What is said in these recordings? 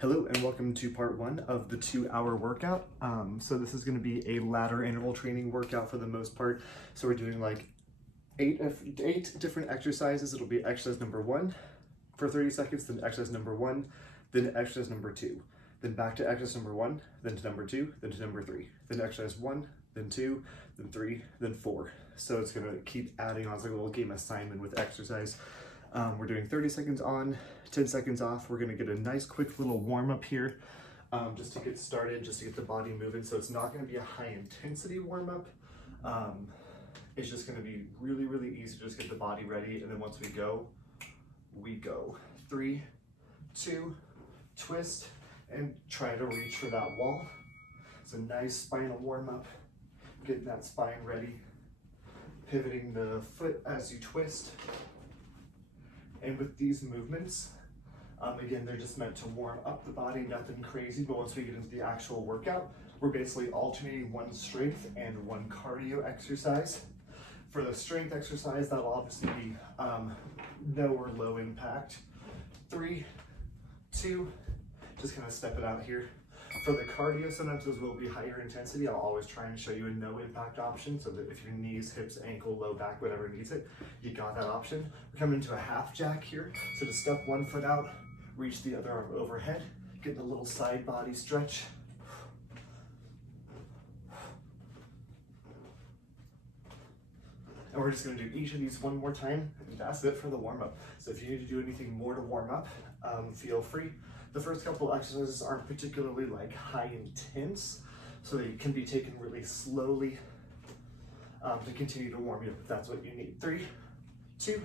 Hello and welcome to part one of the 2-hour workout. So this is going to be a ladder interval training workout for the most part. So we're doing like eight different exercises. It'll be exercise number 1 for 30 seconds, then exercise number 1, then exercise number 2, then back to exercise number 1, then to number 2, then to number 3, then exercise 1, then 2, then 3, then 4. So it's going to keep adding on. It's like a little game assignment with exercise. We're doing 30 seconds on, 10 seconds off. We're gonna get a nice quick little warm up here just to get started, just to get the body moving. So it's not gonna be a high intensity warm up. It's just gonna be really, really easy to just get the body ready. And then once we go. 3, 2, twist, and try to reach for that wall. It's a nice spinal warm up, getting that spine ready, pivoting the foot as you twist. And with these movements, again, they're just meant to warm up the body, nothing crazy, but once we get into the actual workout, we're basically alternating one strength and one cardio exercise. For the strength exercise, that'll obviously be no or low impact. 3, 2, just kind of step it out here. For the cardio, sometimes those will be higher intensity. I'll always try and show you a no impact option so that if your knees, hips, ankle, low back, whatever needs it, you got that option. We're coming into a half jack here. So just step one foot out, reach the other arm overhead, get a little side body stretch. And we're just gonna do each of these one more time, and that's it for the warm up. So if you need to do anything more to warm up, feel free. The first couple exercises aren't particularly like high intense, so they can be taken really slowly to continue to warm you up if that's what you need. 3, 2,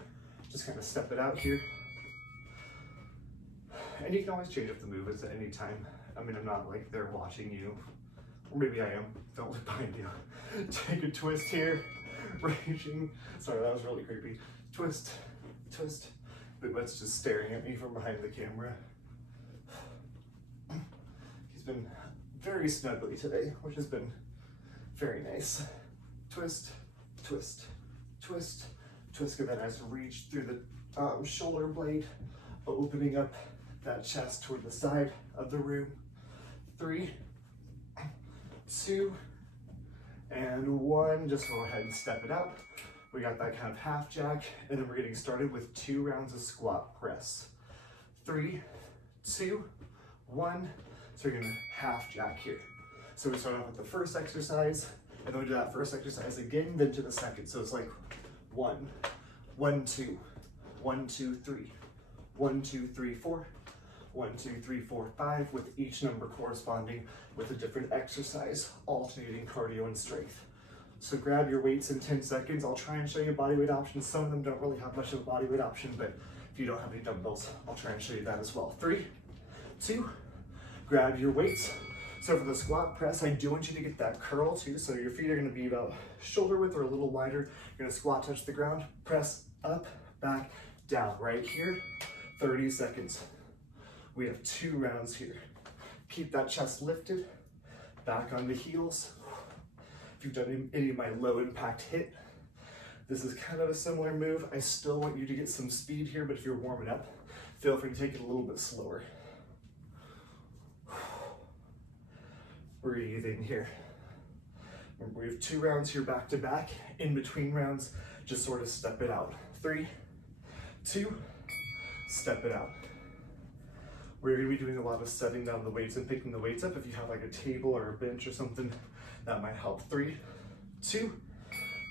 just kind of step it out here. And you can always change up the movements at any time. I mean, I'm not like there watching you, or maybe I am, don't look behind you. Take a twist here, raging. Sorry, that was really creepy. Twist, twist. BOOBUTT's just staring at me from behind the camera. He's been very snuggly today, which has been very nice. Twist, twist, twist, twist, and then as we reach through the shoulder blade, opening up that chest toward the side of the room. 3, 2, and 1. Just go ahead and step it out. We got that kind of half jack, and then we're getting started with 2 rounds of squat press. 3, 2, 1. So we're gonna half jack here. So we start off with the first exercise, and then we do that first exercise again, then to the second. So it's like 1, 1, 2, 1, 2, 3, 1, 2, 3, 4, 1, 2, 3, 4, 5, with each number corresponding with a different exercise, alternating cardio and strength. So grab your weights in 10 seconds. I'll try and show you body weight options. Some of them don't really have much of a body weight option, but if you don't have any dumbbells, I'll try and show you that as well. 3, 2, grab your weights. So for the squat press, I do want you to get that curl too. So your feet are gonna be about shoulder width or a little wider. You're gonna squat, touch the ground, press up, back, down. Right here, 30 seconds. We have 2 rounds here. Keep that chest lifted, back on the heels. If you've done any of my low impact HIIT, this is kind of a similar move. I still want you to get some speed here, but if you're warming up, feel free to take it a little bit slower. Breathing here. Remember, we have 2 rounds here back to back. In between rounds, just sort of step it out. 3, 2, step it out. We're gonna be doing a lot of setting down the weights and picking the weights up. If you have like a table or a bench or something, that might help. 3, 2,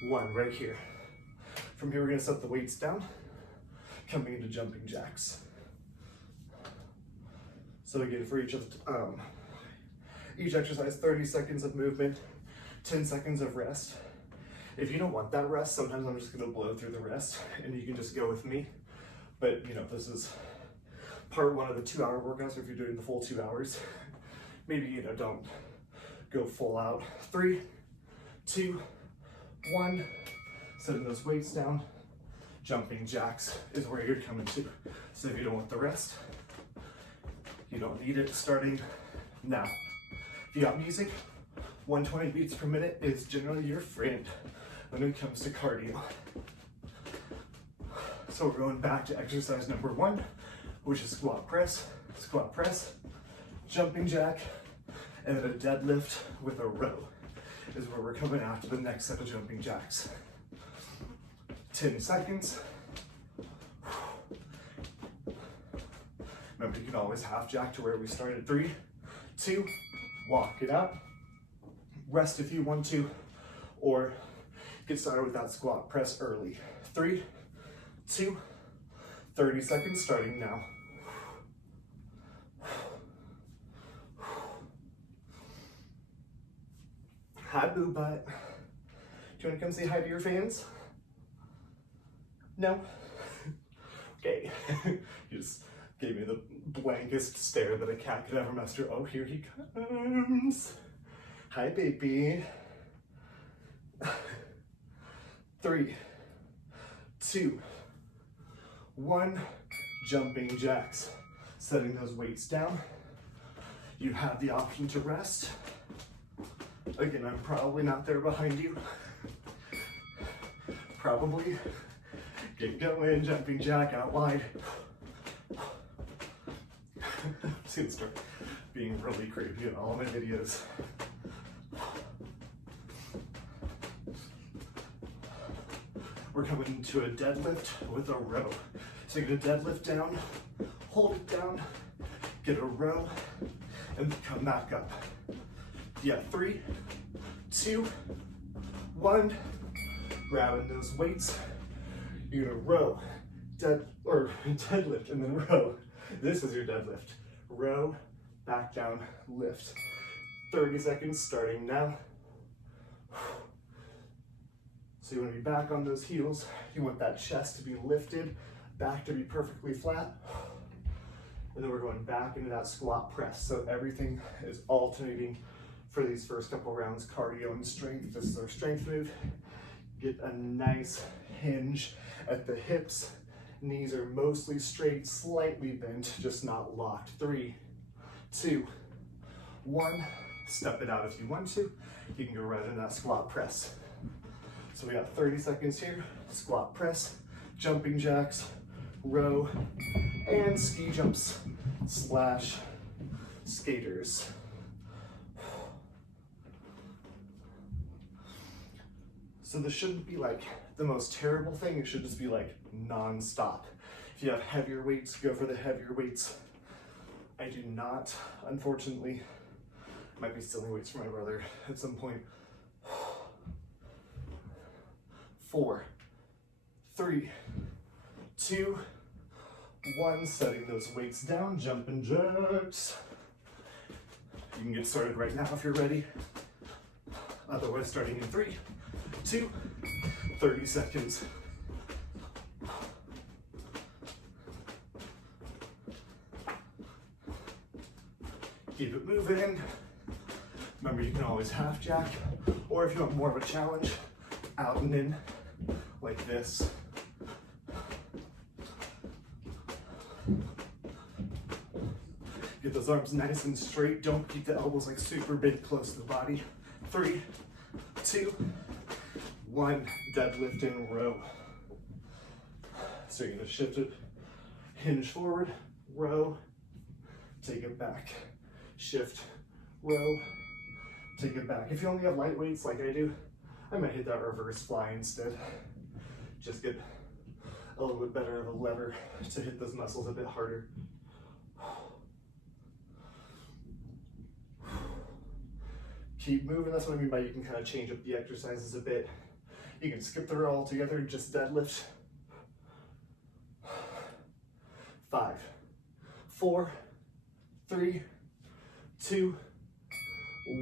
1, right here. From here, we're gonna set the weights down, coming into jumping jacks. So again, for each exercise, 30 seconds of movement, 10 seconds of rest. If you don't want that rest, sometimes I'm just gonna blow through the rest and you can just go with me. But you know, this is part 1 of the 2-hour workout, so if you're doing the full 2 hours, maybe, you know, don't go full out. 3, 2, 1, setting those weights down. Jumping jacks is where you're coming to. So if you don't want the rest, you don't need it, starting now. If you got music, 120 beats per minute is generally your friend when it comes to cardio. So we're going back to exercise number 1, which is squat press, jumping jack, and then a deadlift with a row is where we're coming after the next set of jumping jacks. 10 seconds. Remember, you can always half jack to where we started. 3, 2, walk it out. Rest if you want to, or get started with that squat press early. 3, 2, 30 seconds starting now. Hi, BOOBUTT. Do you want to come say hi to your fans? No? Okay. You just gave me the blankest stare that a cat could ever muster. Oh, here he comes. Hi, baby. 3, 2, 1. Jumping jacks. Setting those weights down. You have the option to rest. Again, I'm probably not there behind you. Probably. Get going, jumping jack out wide. I'm just gonna start being really creepy in all my videos. We're coming into a deadlift with a row. So get a deadlift down, hold it down, get a row, and come back up. Yeah, 3, 2, 1. Grabbing those weights. You're gonna row, deadlift, and then row. This is your deadlift. Row, back down, lift. 30 seconds starting now. So you want to be back on those heels. You want that chest to be lifted, back to be perfectly flat. And then we're going back into that squat press. So everything is alternating for these first couple rounds, cardio and strength. This is our strength move. Get a nice hinge at the hips. Knees are mostly straight, slightly bent, just not locked. 3, 2, 1. Step it out if you want to. You can go right into that squat press. So we got 30 seconds here. Squat press, jumping jacks, row, and ski jumps / skaters. So this shouldn't be like the most terrible thing. It should just be like non-stop. If you have heavier weights, go for the heavier weights. I do not, unfortunately. Might be stealing weights from my brother at some point. 4, 3, 2, 1. Setting those weights down, jumping jacks. You can get started right now if you're ready. Otherwise, starting in 3, 2, 30 seconds. Keep it moving. Remember, you can always half jack, or if you want more of a challenge, out and in, like this. Get those arms nice and straight. Don't keep the elbows like super big close to the body. 3, 2, 1. Deadlift and row. So you're gonna shift it, hinge forward, row, take it back. Shift, row, take it back. If you only have light weights like I do, I might hit that reverse fly instead. Just get a little bit better of a lever to hit those muscles a bit harder. Keep moving. That's what I mean by you can kind of change up the exercises a bit. You can skip the row altogether, just deadlift. 5, 4, 3, 2,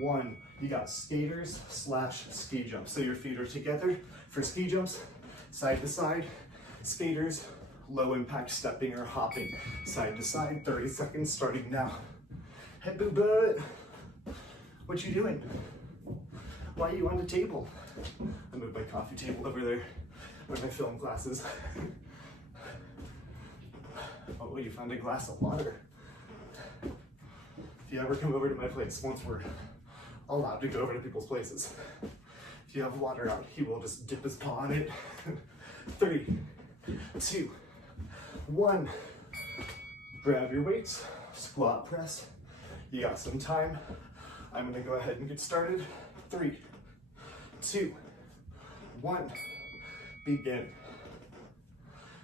1. You got skaters / ski jumps. So your feet are together for ski jumps, side to side. Skaters, low impact stepping or hopping, side to side. 30 seconds starting now. Hey, BOOBUTT, what you doing? Why are you on the table? I moved my coffee table over there where my film glasses. Oh, you found a glass of water. If you ever come over to my place, once we're allowed to go over to people's places, if you have water out, he will just dip his paw in it. 3, 2, 1. Grab your weights, squat press, You got some time. I'm gonna go ahead and get started. 3, 2, 1, begin.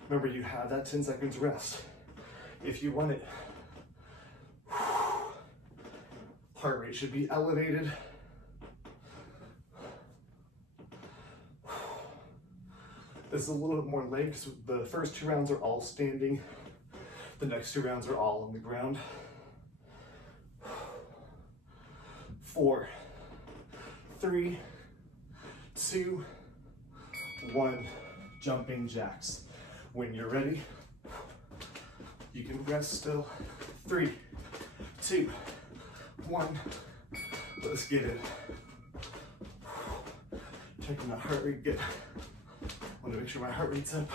Remember, you have that 10 seconds rest if you want it. Heart rate should be elevated. This is a little bit more legs. The first 2 rounds are all standing. The next 2 rounds are all on the ground. 4, 3, 2, 1, jumping jacks. When you're ready, you can rest still. 3, 2, 1, let's get it. Checking my heart rate good. Want to make sure my heart rate's up.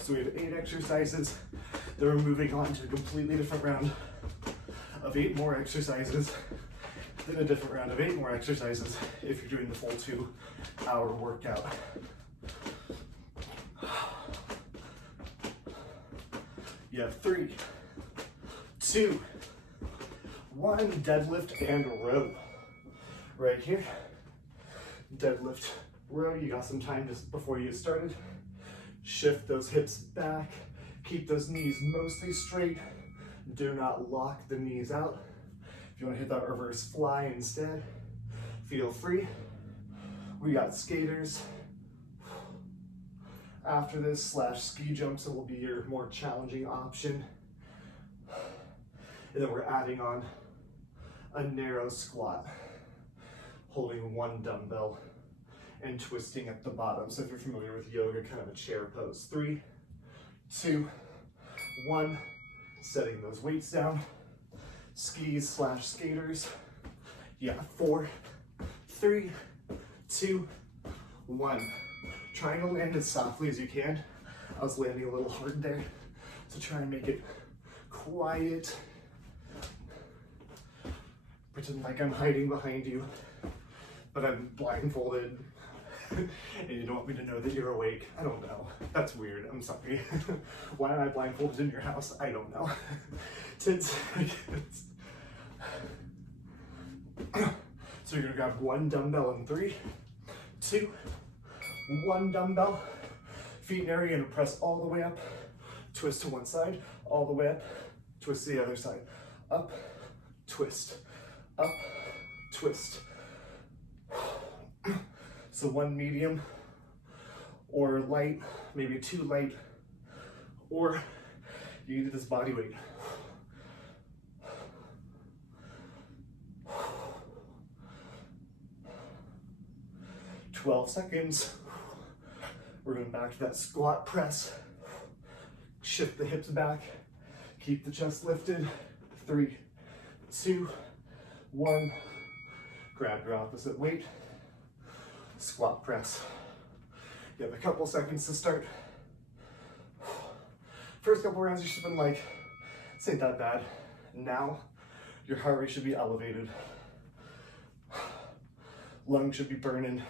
So we have 8 exercises. Then we're moving on to a completely different round of 8 more exercises. Then a different round of 8 more exercises if you're doing the full 2-hour workout. You have 3, 2, 1, deadlift and row. Right here, deadlift, row. You got some time just before you get started. Shift those hips back. Keep those knees mostly straight. Do not lock the knees out. If you want to hit that reverse fly instead, feel free. We got skaters. After this, /ski jumps, it will be your more challenging option. And then we're adding on a narrow squat, holding 1 dumbbell and twisting at the bottom. So if you're familiar with yoga, kind of a chair pose. 3, 2, 1, setting those weights down. Skis /skaters. You got 4, 3, 2, 1. Trying to land as softly as you can. I was landing a little hard there, so try and make it quiet. Pretend like I'm hiding behind you, but I'm blindfolded, and you don't want me to know that you're awake. I don't know. That's weird. I'm sorry. Why am I blindfolded in your house? I don't know. 10 seconds. So you're gonna grab 1 dumbbell in 3, 2, 1 dumbbell, feet in area, and press all the way up, twist to one side, all the way up, twist to the other side, up, twist, up, twist. So 1 medium or light, maybe 2 light, or you can do this body weight. "12 seconds. We're going back to that squat press. Shift the hips back. Keep the chest lifted. 3, 2, 1. Grab your opposite weight. Squat press. You have a couple seconds to start. First couple rounds, you should have been like, this ain't that bad. Now, your heart rate should be elevated. Lungs should be burning.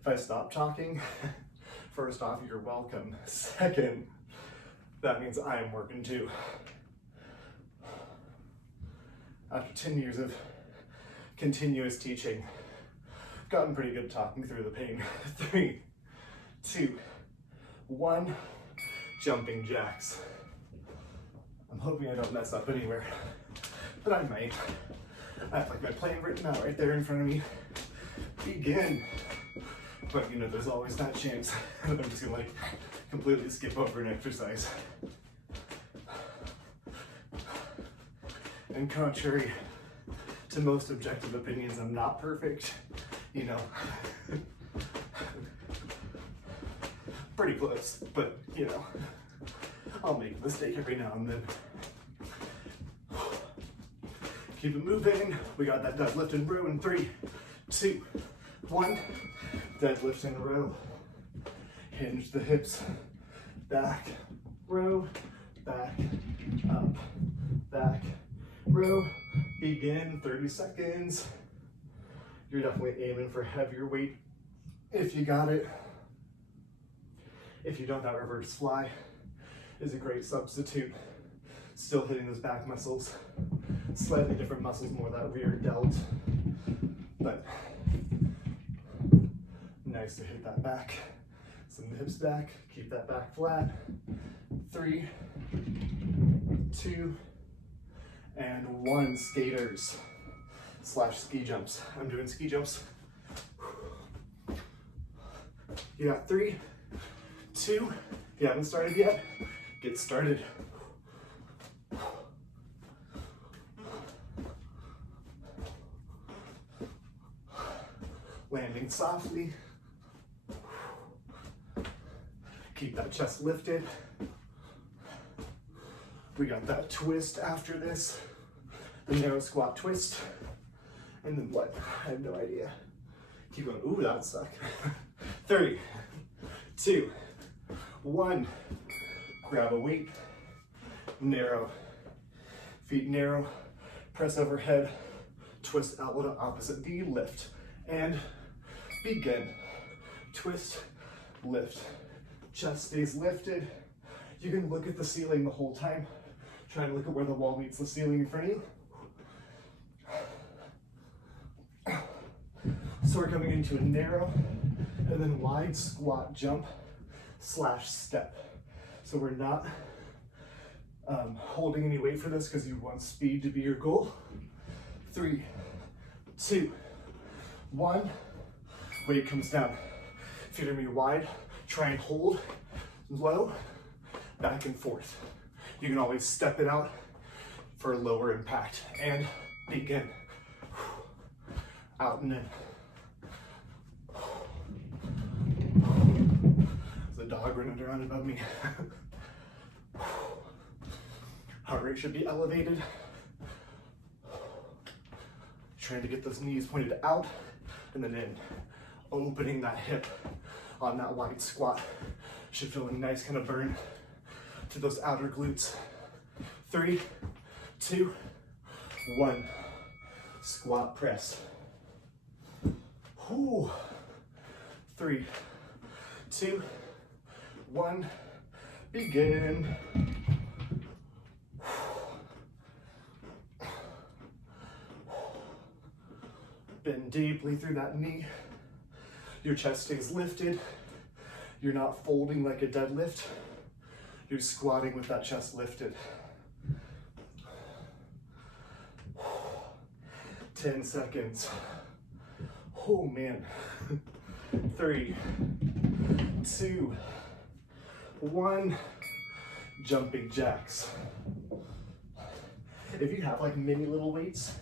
If I stop talking, first off, you're welcome. Second, that means I am working too. After 10 years of continuous teaching, I've gotten pretty good at talking through the pain. 3, 2, 1, jumping jacks. I'm hoping I don't mess up anywhere, but I might. I have like my plan written out right there in front of me. Begin. But you know, there's always that chance that I'm just gonna like completely skip over an exercise. And contrary to most objective opinions, I'm not perfect, you know. Pretty close, but you know, I'll make a mistake every now and then. Keep it moving. We got that deadlift and row in 3, 2, 1. Deadlift and row. Hinge the hips. Back, row, back, up, back, row. Begin. 30 seconds. You're definitely aiming for heavier weight if you got it. If you don't, that reverse fly is a great substitute. Still hitting those back muscles. Slightly different muscles, more that rear delt. But nice to hit that back. Send the hips back, keep that back flat. 3, 2, and 1. Skaters / ski jumps. I'm doing ski jumps. You got 3, 2. If you haven't started yet, get started. Landing softly. Keep that chest lifted. We got that twist after this. The narrow squat twist. And then what? I have no idea. Keep going. Ooh, that would suck. 3, 2, 1. Grab a weight. Narrow. Feet narrow. Press overhead. Twist elbow to opposite knee. Lift. And begin. Twist. Lift. Chest stays lifted. You can look at the ceiling the whole time. Try to look at where the wall meets the ceiling in front of you. So we're coming into a narrow and then wide squat jump / step. So we're not holding any weight for this because you want speed to be your goal. 3, 2, 1. Weight comes down. Feet are gonna be wide. Try and hold low, back and forth. You can always step it out for a lower impact. And begin. Out and in. There's a dog running around above me. Heart rate should be elevated. Trying to get those knees pointed out and then in. Opening that hip on that wide squat. Should feel a nice kind of burn to those outer glutes. 3, 2, 1. Squat press. Whew. 3, 2, 1. Begin. Bend deeply through that knee. Your chest stays lifted. You're not folding like a deadlift. You're squatting with that chest lifted. 10 seconds. Oh man. 3, 2, 1. Jumping jacks. If you have like mini little weights,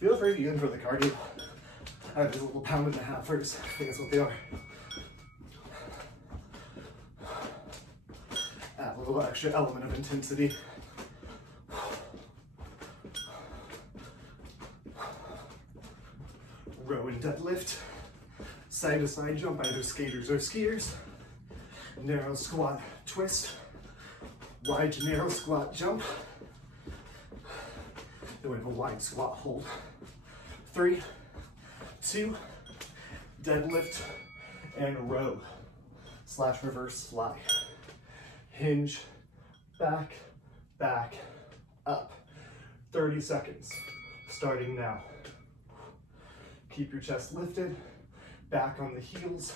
feel free to use them for the cardio. I have this little 1.5 pounders. I think that's what they are. Add a little extra element of intensity. Row and deadlift. Side to side jump, either skaters or skiers. Narrow squat twist. Wide to narrow squat jump. Then we have a wide squat hold. 3, 2, deadlift and row / reverse fly. Hinge, back, back, up. 30 seconds, starting now. Keep your chest lifted, back on the heels.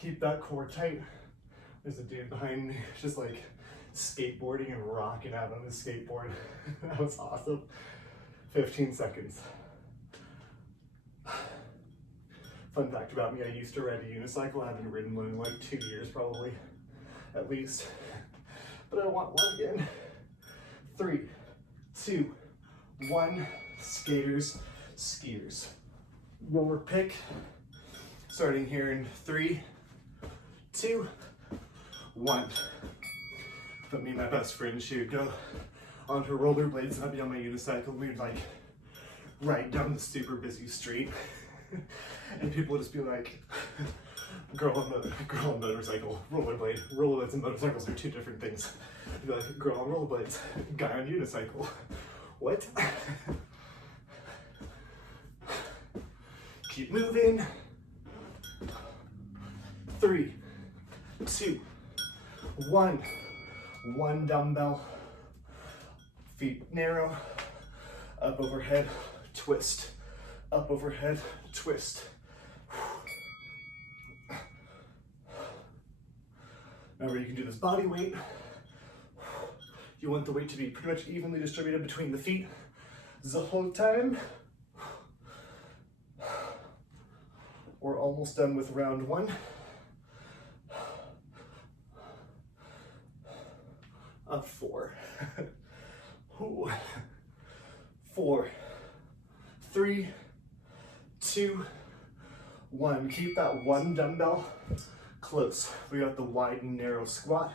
Keep that core tight. There's a dude behind me, just like skateboarding and rocking out on his skateboard. That was awesome. 15 seconds. Fun fact about me, I used to ride a unicycle. I haven't ridden one in like 2 years probably, at least. But I want one again. 3, 2, 1, skaters, skiers. Roller pick, starting here in 3, 2, 1. But me and my best friend, she would go onto rollerblades and I'd be on my unicycle. We'd like ride down the super busy street. And people would just be like, girl on motorcycle, rollerblade. Rollerblades and motorcycles are 2 different things. You'd be like, girl on rollerblades, guy on unicycle. What? Keep moving. 3, 2, 1. 1 dumbbell, Feet narrow, up overhead, twist, up overhead, twist. Remember, you can do this body weight. You want the weight to be pretty much evenly distributed between the feet the whole time. We're almost done with round one. Of 4. 4, 3, 2, 1. Keep that one dumbbell close. We got the wide and narrow squat.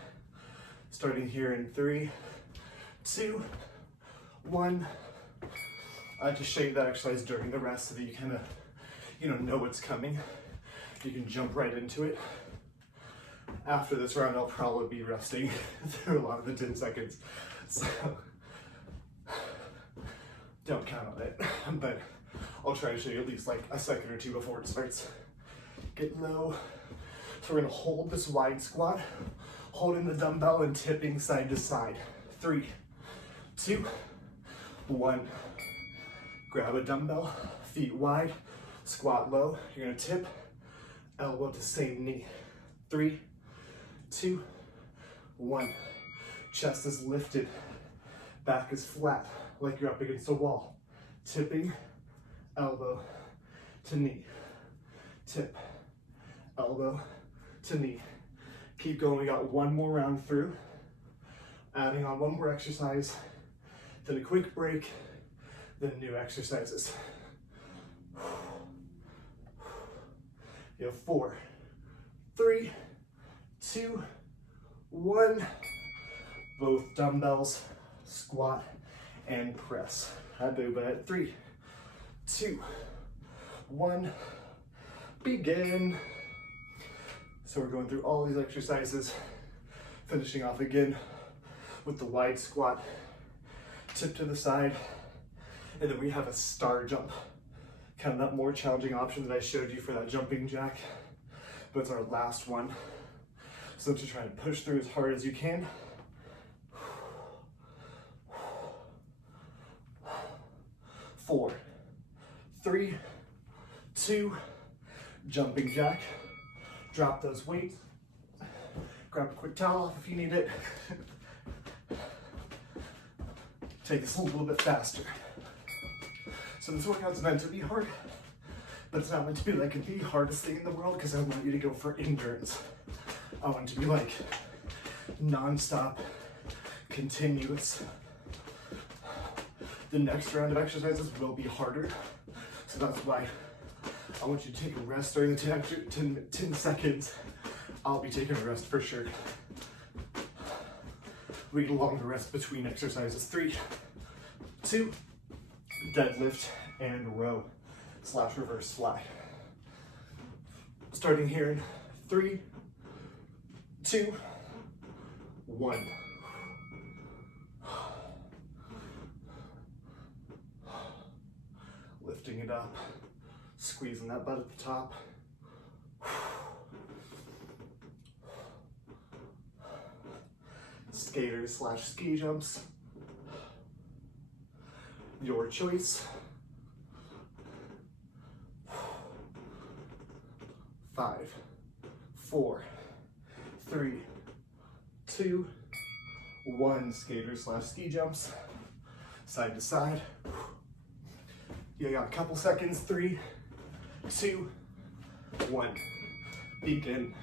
Starting here in 3, 2, 1. I just show you that exercise during the rest so that you kind of, know what's coming. You can jump right into it. After this round, I'll probably be resting through a lot of the 10 seconds. So don't count on it, but I'll try to show you at least like a second or two before it starts. Get low. So we're gonna hold this wide squat, holding the dumbbell and tipping side to side. 3, 2, 1. Grab a dumbbell, feet wide, squat low. You're gonna tip, elbow to same knee. 3, 2, 1. Chest is lifted, back is flat, like you're up against a wall. Tipping, elbow to knee. Tip, elbow to knee. Keep going, we got one more round through. Adding on one more exercise, then a quick break, then new exercises. You have 4, 3, 2, 1. Both dumbbells, squat and press. BOOBUTT. 3, 2, 1. Begin. So we're going through all these exercises, finishing off again with the wide squat, tip to the side, and then we have a star jump. Kind of that more challenging option that I showed you for that jumping jack, but it's our last one. So to try and push through as hard as you can. 4, 3, 2, jumping jack. Drop those weights. Grab a quick towel off if you need it. Take this a little bit faster. So this workout's meant to be hard, but it's not meant to be like the hardest thing in the world because I want you to go for endurance. I want it to be like non-stop, continuous. The next round of exercises will be harder, so that's why I want you to take a rest during the 10 seconds. I'll be taking a rest for sure. We get a longer rest between exercises. 3, 2, deadlift and row / reverse fly. Starting here in 3, 2, 1. Lifting it up, squeezing that butt at the top. Skaters / ski jumps. Your choice. 5, 4, 3, 2, 1. Skaters / ski jumps. Side to side. You got a couple seconds. 3, 2, 1. Begin.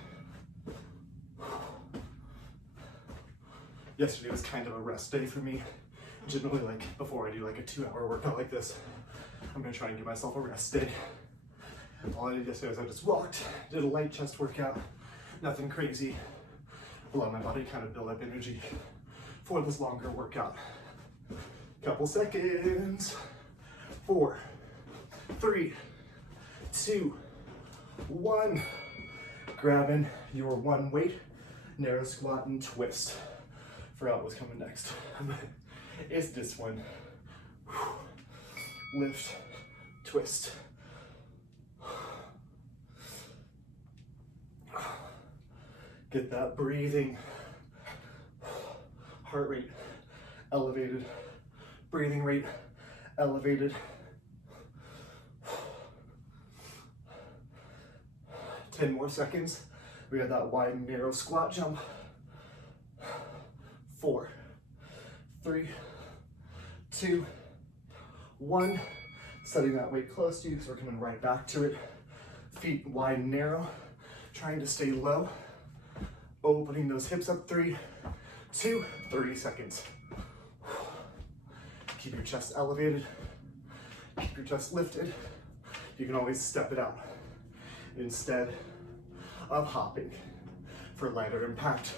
Yesterday was kind of a rest day for me. Generally, like before I do like a 2-hour workout like this, I'm gonna try and give myself a rest day. All I did yesterday was I just walked, did a light chest workout, nothing crazy. Allow my body to kind of build up energy for this longer workout. Couple seconds. 4, 3, 2, 1. Grabbing your one weight, narrow squat and twist. Forgot what's coming next. It's this one. Lift, twist. Get that breathing. Heart rate elevated. Breathing rate elevated. 10 more seconds. We got that wide and narrow squat jump. 4, 3, 2, 1. Setting that weight close to you, so we're coming right back to it. Feet wide and narrow, trying to stay low. Opening those hips up. 3, 2, 30 seconds. Keep your chest elevated. Keep your chest lifted. You can always step it out instead of hopping for lighter impact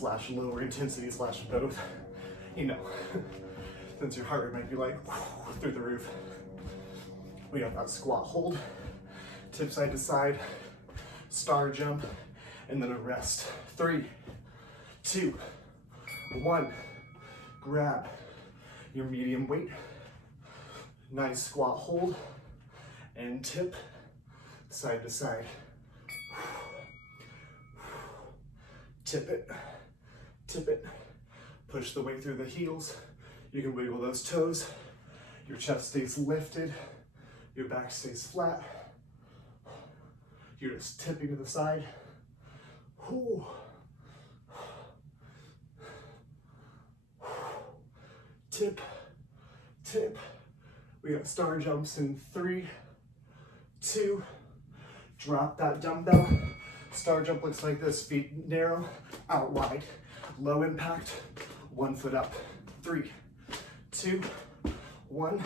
/ lower intensity / both. You know, since your heart rate might be like through the roof. We got that squat hold, tip side to side, star jump, and then a rest. 3, 2, 1. Grab your medium weight. Nice squat hold and tip side to side. Tip it, tip it. Push the weight through the heels. You can wiggle those toes. Your chest stays lifted. Your back stays flat. You're just tipping to the side. Whew. Tip, tip. We got star jumps in 3, 2. Drop that dumbbell. Star jump looks like this, feet narrow, out wide. Low impact, 1 foot up. 3, 2, 1.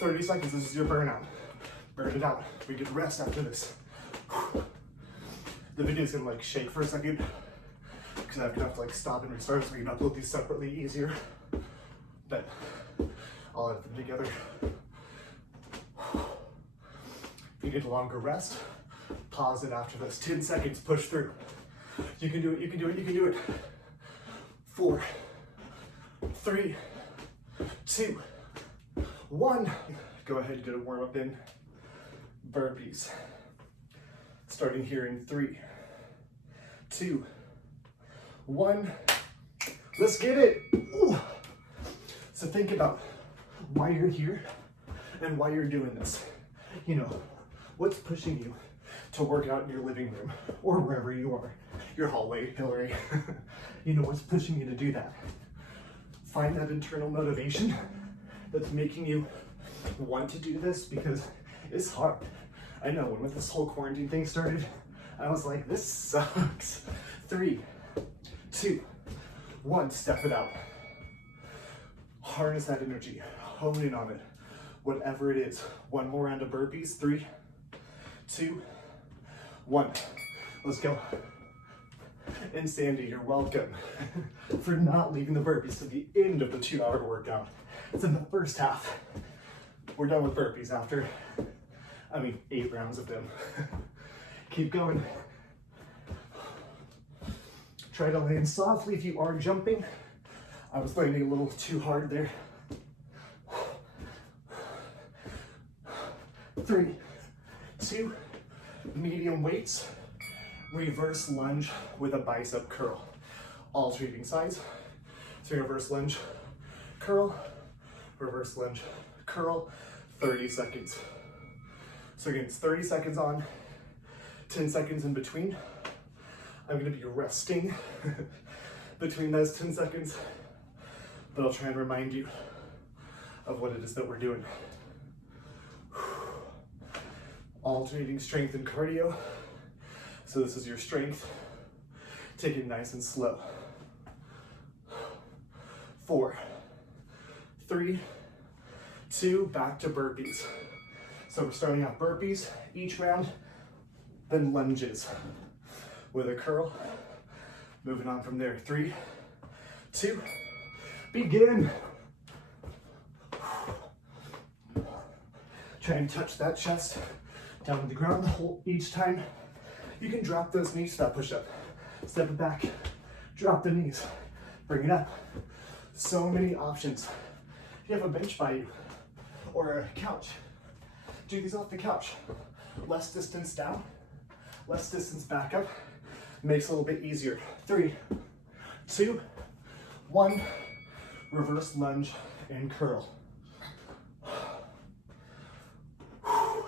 30 seconds, this is your burnout. Burn it out. We get rest after this. The video's gonna like shake for a second because I'm gonna have to like stop and restart so we can upload these separately easier. But I'll edit them together. If you need a longer rest, pause it after this. 10 seconds, push through. You can do it, you can do it, you can do it. 4, 3, 2, 1. Go ahead and get a warm up in burpees. Starting here in 3, 2, 1. Let's get it. Ooh. So think about why you're here and why you're doing this. You know, what's pushing you to work out in your living room or wherever you are, your hallway, Calorie. You know, what's pushing you to do that? Find that internal motivation that's making you want to do this, because it's hard. I know when this whole quarantine thing started, I was like, this sucks. 3, 2, 1, step it out. Harness that energy, hone in on it, whatever it is. 1 more round of burpees. 3, 2, 1. Let's go. And Sandy, you're welcome for not leaving the burpees to the end of the 2-hour workout. It's in the first half. We're done with burpees after, 8 rounds of them. Keep going. Try to land softly if you are jumping. I was landing a little too hard there. 3, 2, medium weights, reverse lunge with a bicep curl. Alternating sides. So reverse lunge, curl, reverse lunge, curl, 30 seconds. So again, it's 30 seconds on, 10 seconds in between. I'm gonna be resting between those 10 seconds, but I'll try and remind you of what it is that we're doing. Alternating strength and cardio. So this is your strength. Take it nice and slow. 4, 3, 2, back to burpees. So we're starting out burpees each round, then lunges with a curl. Moving on from there. 3, 2, begin. Try and touch that chest down to the ground each time. You can drop those knees for that push-up. Step it back, drop the knees, bring it up. So many options. If you have a bench by you or a couch, do these off the couch. Less distance down, less distance back up. Makes it a little bit easier. 3, 2, 1. reverse lunge and curl.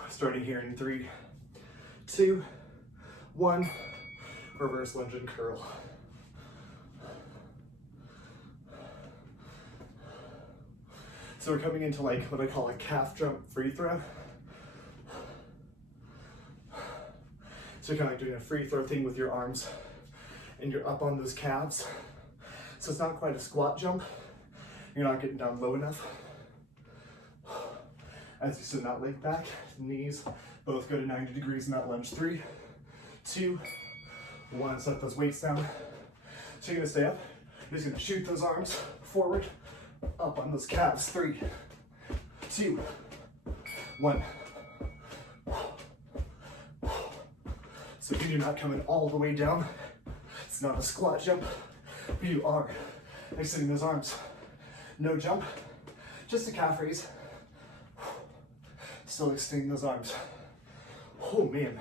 Starting here in 3, 2, 1, reverse lunge and curl. So we're coming into like what I call a calf jump free throw. So you're kind of like doing a free throw thing with your arms and you're up on those calves. So it's not quite a squat jump. You're not getting down low enough. As you send that leg back, knees both go to 90 degrees in that lunge. 3, 2, 1, set those weights down. So you're gonna stay up. You're just gonna shoot those arms forward, up on those calves. 3, 2, 1. So if you're not coming all the way down, it's not a squat jump, but you are extending those arms. No jump, just a calf raise. Still extending those arms. Oh man.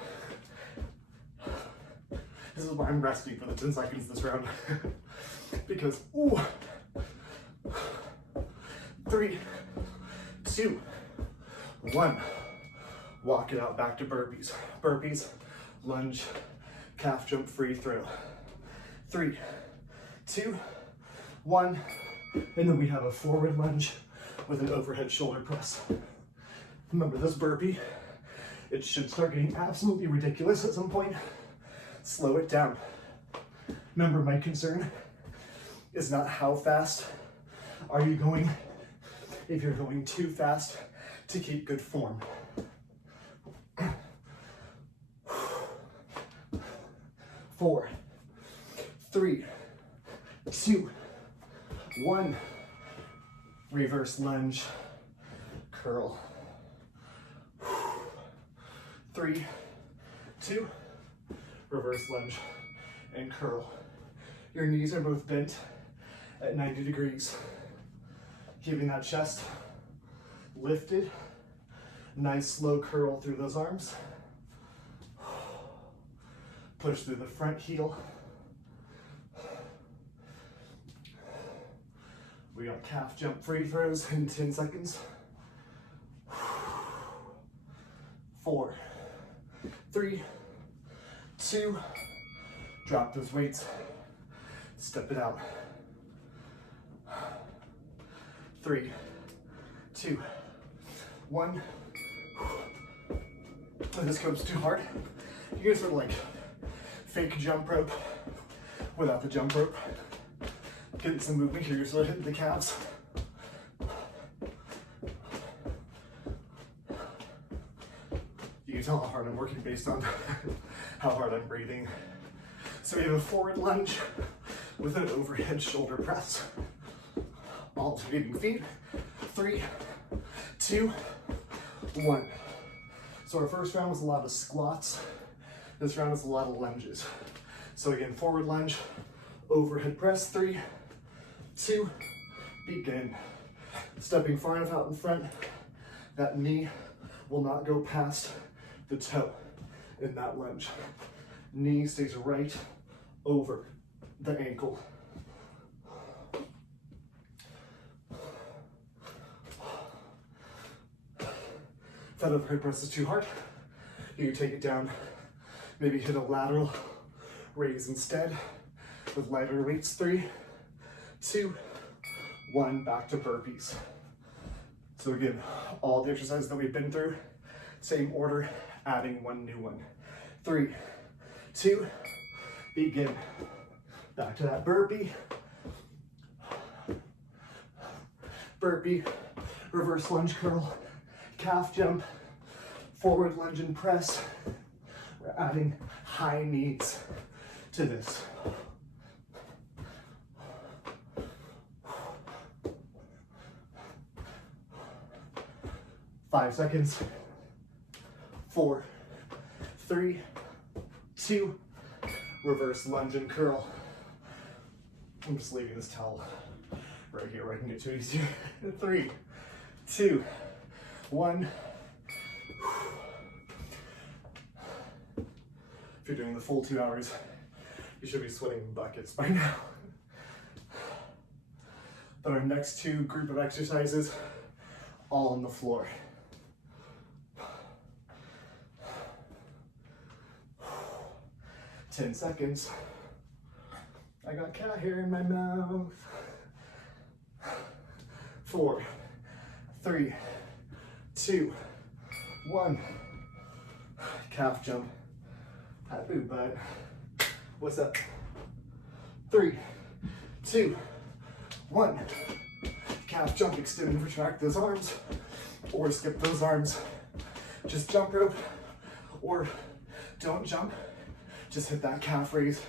This is why I'm resting for the 10 seconds this round. Because, ooh. 3, 2, 1. Walk it out back to burpees. Burpees, lunge, calf jump, free throw. 3, 2, 1. And then we have a forward lunge with an overhead shoulder press. Remember this burpee, it should start getting absolutely ridiculous at some point. Slow it down. Remember, my concern is not how fast are you going, if you're going too fast to keep good form. 4, 3, 2, 1. Reverse lunge, curl. 3, 2, reverse lunge and curl. Your knees are both bent at 90 degrees. Keeping that chest lifted. Nice slow curl through those arms. Push through the front heel. We got calf jump free throws in 10 seconds. 4, 3, 2, drop those weights, step it out. 3, 2, 1. If this goes too hard, you can sort of like fake jump rope without the jump rope. Getting some movement here, you're sort of hitting the calves. You can tell how hard I'm working based on how hard I'm breathing. So we have a forward lunge with an overhead shoulder press. Alternating feet. 3, 2, 1. So our first round was a lot of squats. This round is a lot of lunges. So again, forward lunge, overhead press. 3, 2, begin. Stepping far enough out in front, that knee will not go past the toe in that lunge. Knee stays right over the ankle. If that overhead press is too hard, you can take it down, maybe hit a lateral raise instead with lighter weights. 3, 2, 1, back to burpees. So again, all the exercises that we've been through, same order, adding one new one. 3, 2, begin. Back to that burpee. Burpee, reverse lunge curl, calf jump, forward lunge and press. We're adding high knees to this. 5 seconds. 4, 3, 2, reverse lunge and curl. I'm just leaving this towel right here where I can get to it easier. 3, 2, 1. If you're doing the full 2 hours, you should be sweating buckets by now. But our next two group of exercises, all on the floor. Ten seconds. I got cat hair in my mouth. 4, 3, 2, 1. Calf jump. Pat boob butt. What's up? 3, 2, 1. Calf jump, extend and retract those arms, or skip those arms. Just jump rope, or don't jump. Just hit that calf raise,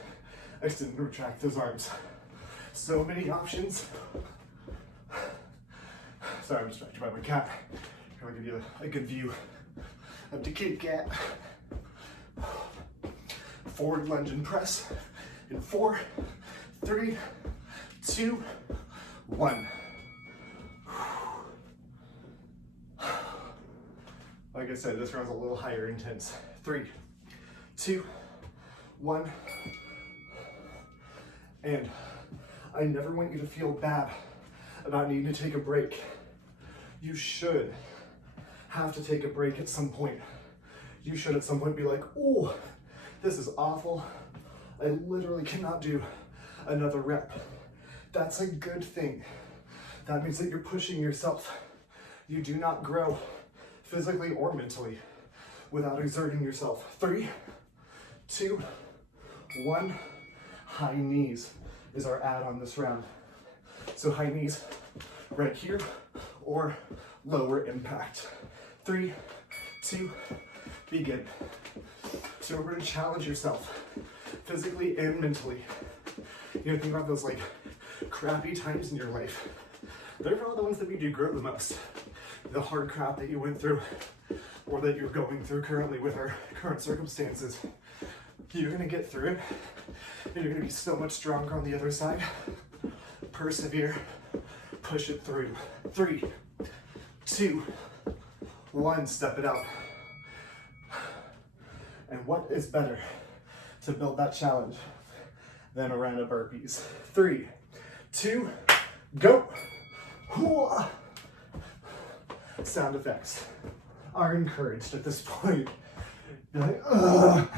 extend and retract those arms. So many options. Sorry, I'm distracted by my cat. I'll give you a good view of the kitty cat. Forward lunge and press in 4, 3, 2, 1. Like I said, this round's a little higher intense. 3, 2, 1. And I never want you to feel bad about needing to take a break. You should have to take a break at some point. You should at some point be like, oh, this is awful. I literally cannot do another rep. That's a good thing. That means that you're pushing yourself. You do not grow physically or mentally without exerting yourself. 3, 2, 1. High knees is our add on this round. So high knees right here or lower impact. 3, 2, begin. So we're gonna challenge yourself physically and mentally. You know, think about those like crappy times in your life. They're probably the ones that made you grow the most. The hard crap that you went through or that you're going through currently with our current circumstances. You're gonna get through it and you're gonna be so much stronger on the other side. Persevere, push it through. 3, 2, 1, step it out. And what is better to build that challenge than a round of burpees? 3, 2, go. Hooah. Sound effects are encouraged at this point. Be like, ugh.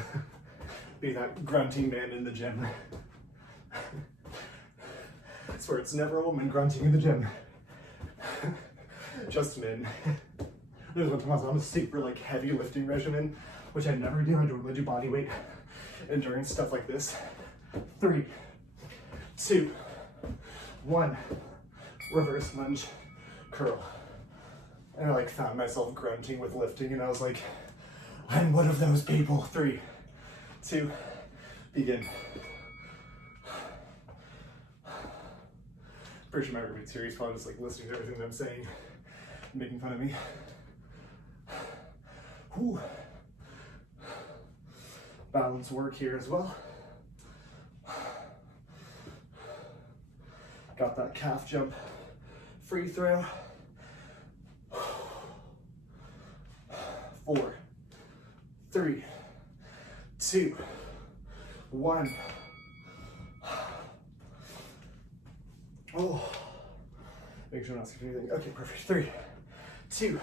Be that grunting man in the gym. I swear it's never a woman grunting in the gym. Just men. There's one time I was on a super like heavy lifting regimen, which I never do. I normally do body weight endurance stuff like this. 3, 2, 1. Reverse lunge, curl. And I like found myself grunting with lifting and I was like, I'm one of those people. 3, 2, begin. Pretty sure my roommate's here, he's probably just like listening to everything that I'm saying, making fun of me. Whew. Balance work here as well. Got that calf jump free throw. 4, 3, 2, 1. Oh, make sure I'm not skipping anything. Okay, perfect. 3, 2,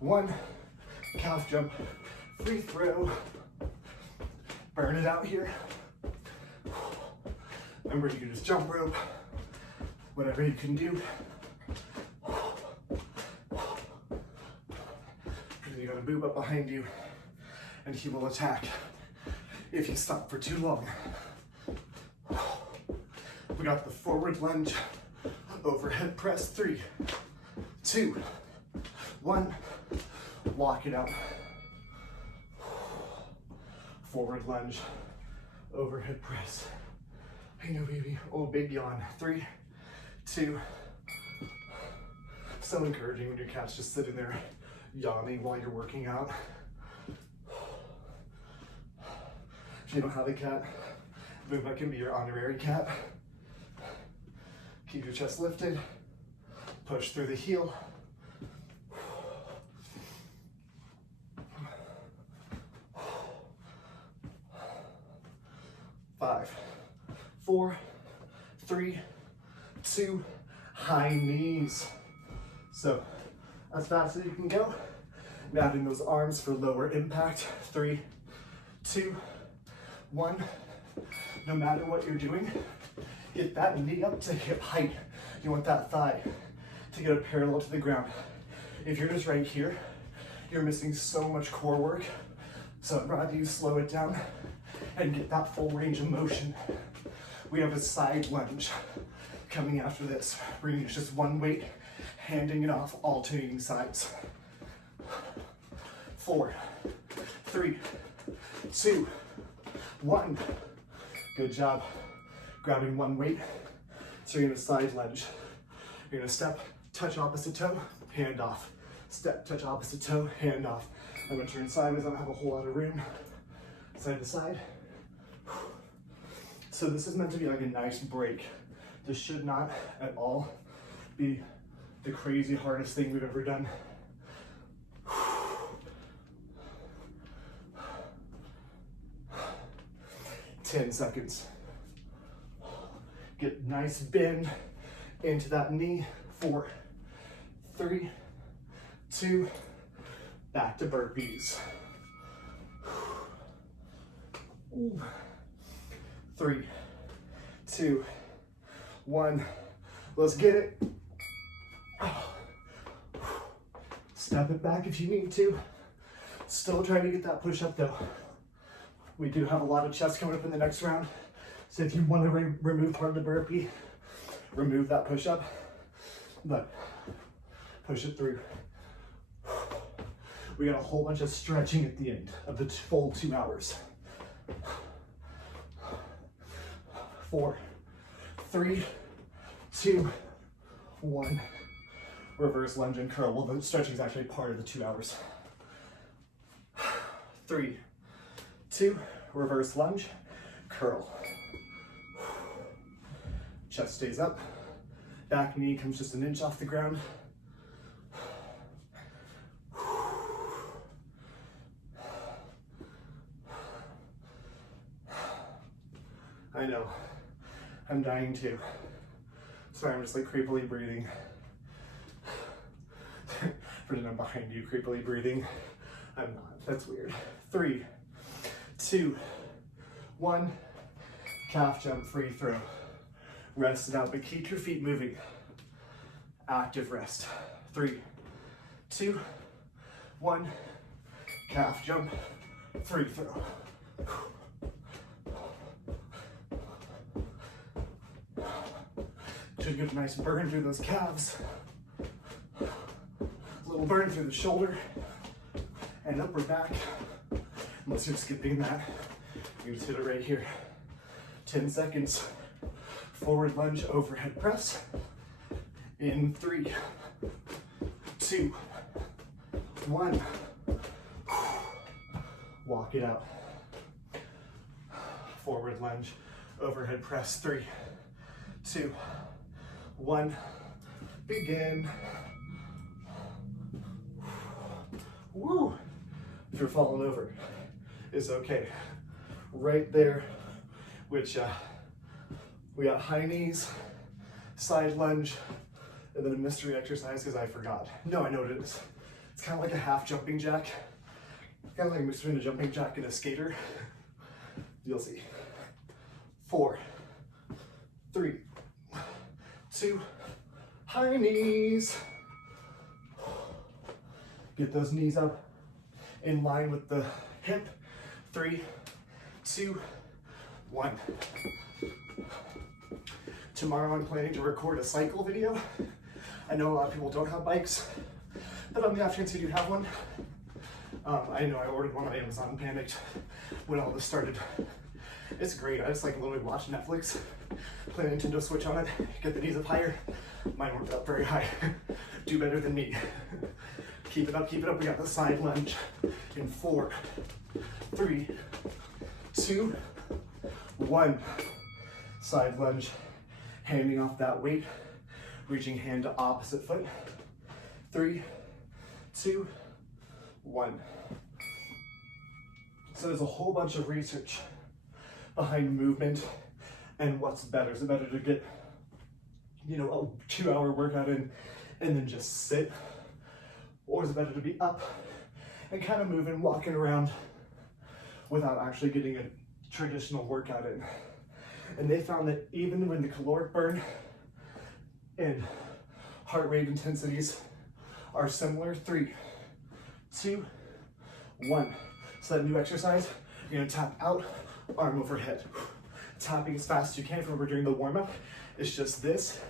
1. Calf jump, free throw. Burn it out here. Remember, you can just jump rope, whatever you can do. You got a boob up behind you, and he will attack if you stop for too long. We got the forward lunge, overhead press. 3, 2, 1. Lock it out. Forward lunge, overhead press. I know, baby. Oh, big yawn. 3, 2. So encouraging when your cat's just sitting there yawning while you're working out. If you don't have a cat, BOOBUTT can be your honorary cat. Keep your chest lifted. Push through the heel. 5, 4, 3, 2. high knees. So as fast as you can go, grabbing those arms for lower impact. 3, 2, 1. No matter what you're doing, get that knee up to hip height. You want that thigh to get it parallel to the ground. If you're just right here, you're missing so much core work. So I'd rather you slow it down and get that full range of motion. We have a side lunge coming after this. We're gonna use just one weight, handing it off, alternating sides. 4, 3, 2, 1. Good job. Grabbing one weight. So you're gonna side lunge. You're gonna step, touch opposite toe, hand off. Step, touch opposite toe, hand off. I'm gonna turn sideways. I don't have a whole lot of room. Side to side. So this is meant to be like a nice break. This should not at all be the crazy hardest thing we've ever done. 10 seconds. Get nice bend into that knee. 4, 3, 2, back to burpees. 3, 2, 1. Let's get it. Step it back if you need to. Still trying to get that push up though. We do have a lot of chest coming up in the next round. So if you want to remove part of the burpee, remove that push up, but push it through. We got a whole bunch of stretching at the end of the full 2 hours. 4, 3, 2, 1. Reverse lunge and curl. Well, the stretching is actually part of the 2 hours. 3, 2, reverse lunge, curl. Chest stays up. Back knee comes just an inch off the ground. I know, I'm dying too. Sorry, I'm just like creepily breathing. Pretend I'm behind you, creepily breathing. I'm not, that's weird. 3, 2, 1, calf jump, free throw. Rest it out, but keep your feet moving. Active rest. 3, 2, 1, calf jump, free throw. Should get a nice burn through those calves. A little burn through the shoulder and upper back. Unless you're skipping that, you just hit it right here. 10 seconds. Forward lunge, overhead press. In 3, 2, 1. Walk it out. Forward lunge, overhead press. 3, 2, 1. Begin. Woo! If you're falling over, it's okay. Right there, which we got high knees, side lunge, and then a mystery exercise because I forgot. No, I know what it is. It's kind of like a half jumping jack. Kind of like between a jumping jack and a skater. You'll see. 4, 3, 2, high knees. Get those knees up in line with the hip. 3, 2, 1. Tomorrow I'm planning to record a cycle video. I know a lot of people don't have bikes, but on the off chance you do have one, I know I ordered one on Amazon, panicked when all this started. It's great. I just like literally watch Netflix, play Nintendo Switch on it, get the knees up higher. Mine weren't up very high. Do better than me. Keep it up, keep it up. We got the side lunge in 4, 3, 2, 1. Side lunge, handing off that weight, reaching hand to opposite foot. 3, 2, 1. So there's a whole bunch of research behind movement and what's better. Is it better to get you know, a 2-hour workout in and then just sit? Or is it better to be up and kind of moving, walking around without actually getting a traditional workout in? And they found that even when the caloric burn and heart rate intensities are similar, 3, 2, 1. So that new exercise, you're gonna tap out, arm overhead. Tapping as fast as you can. Remember during the warm-up, it's just this,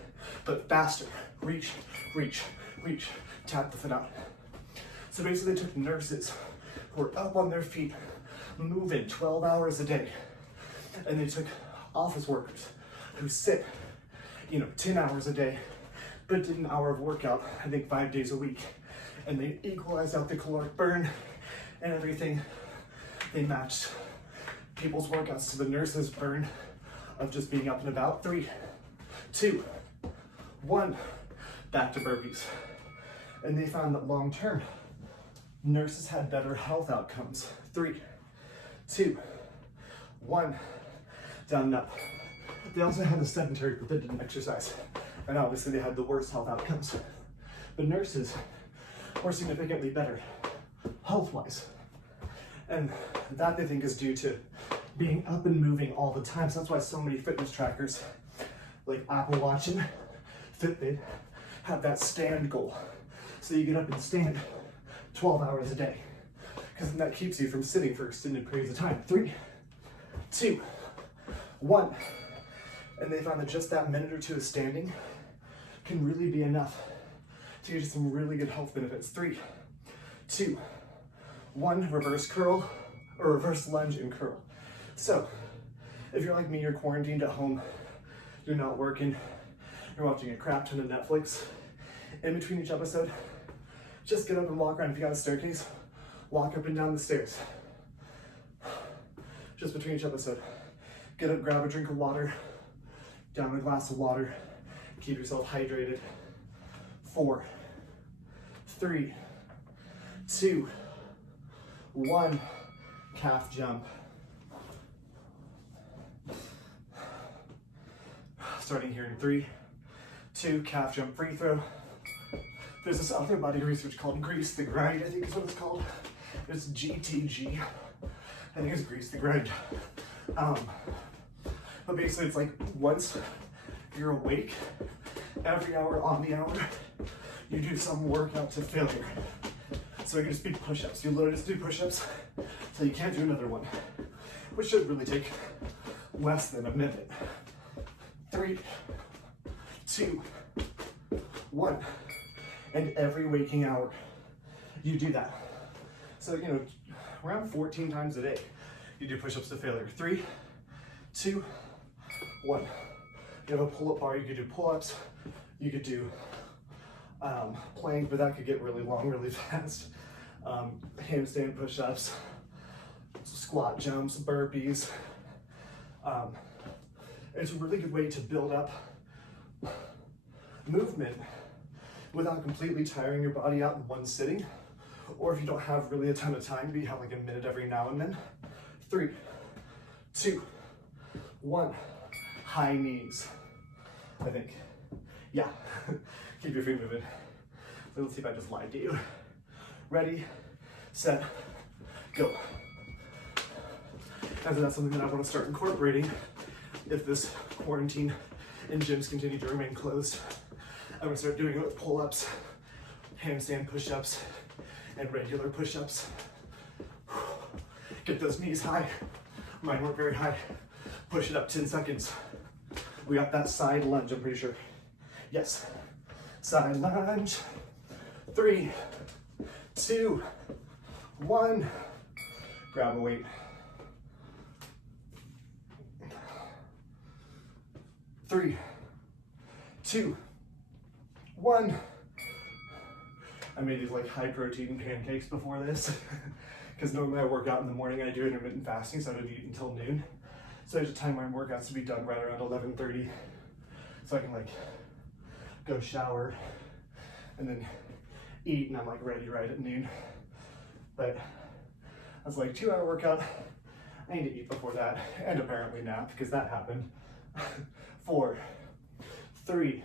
but faster. Reach, reach, reach, tap the foot out. So basically they took nurses who were up on their feet, moving 12 hours a day, and they took office workers who sit, you know, 10 hours a day, but did an hour of workout, I think 5 days a week, and they equalized out the caloric burn and everything. They matched people's workouts to the nurses' burn of just being up and about. 3, 2, 1, back to burpees. And they found that long term, nurses had better health outcomes. 3, 2, 1, down and up. They also had a sedentary group that didn't exercise. And obviously they had the worst health outcomes. But nurses were significantly better health-wise. And that they think is due to being up and moving all the time. So that's why so many fitness trackers like Apple Watch and Fitbit have that stand goal. So you get up and stand 12 hours a day, because that keeps you from sitting for extended periods of time. 3, 2, 1. And they found that just that minute or two of standing can really be enough to get you some really good health benefits. 3, 2, 1, reverse curl or reverse lunge and curl. So if you're like me, you're quarantined at home, you're not working, you're watching a crap ton of Netflix, in between each episode, just get up and walk around. If you got a staircase, walk up and down the stairs. Just between each episode. Get up, grab a drink of water, down a glass of water, keep yourself hydrated. 4, 3, 2, 1, calf jump. Starting here in 3, 2, calf jump free throw. There's this other body research called Grease the Grind, I think is what it's called. It's GTG. I think it's Grease the Grind. But basically it's like once you're awake, every hour on the hour, you do some workout to failure. So it can just be push-ups. You literally just do push-ups so you can't do another one, which should really take less than a minute. 3, 2, 1. And every waking hour, you do that. So, you know, around 14 times a day, you do push-ups to failure. 3, 2, 1. You have a pull-up bar, you could do pull-ups, you could do plank, but that could get really long really fast. Handstand push-ups, squat jumps, burpees. It's a really good way to build up movement without completely tiring your body out in one sitting. Or if you don't have really a ton of time, you have like a minute every now and then. 3, 2, 1, high knees, I think. Yeah, keep your feet moving. So let's see if I just lied to you. Ready, set, go. And so that's something that I want to start incorporating if this quarantine and gyms continue to remain closed. I'm gonna start doing it with pull-ups, handstand push-ups, and regular push-ups. Get those knees high. Mine weren't very high. Push it up 10 seconds. We got that side lunge, I'm pretty sure. Yes, side lunge. 3, 2, 1. Grab a weight. 3, 2, 1. I made these like high protein pancakes before this because normally I work out in the morning and I do intermittent fasting, so I don't eat until noon. So there's a time where my workouts to be done right around 11:30, so I can like go shower and then eat, and I'm like ready right at noon. But I was like 2-hour workout, I need to eat before that, and apparently nap because that happened. 4, 3,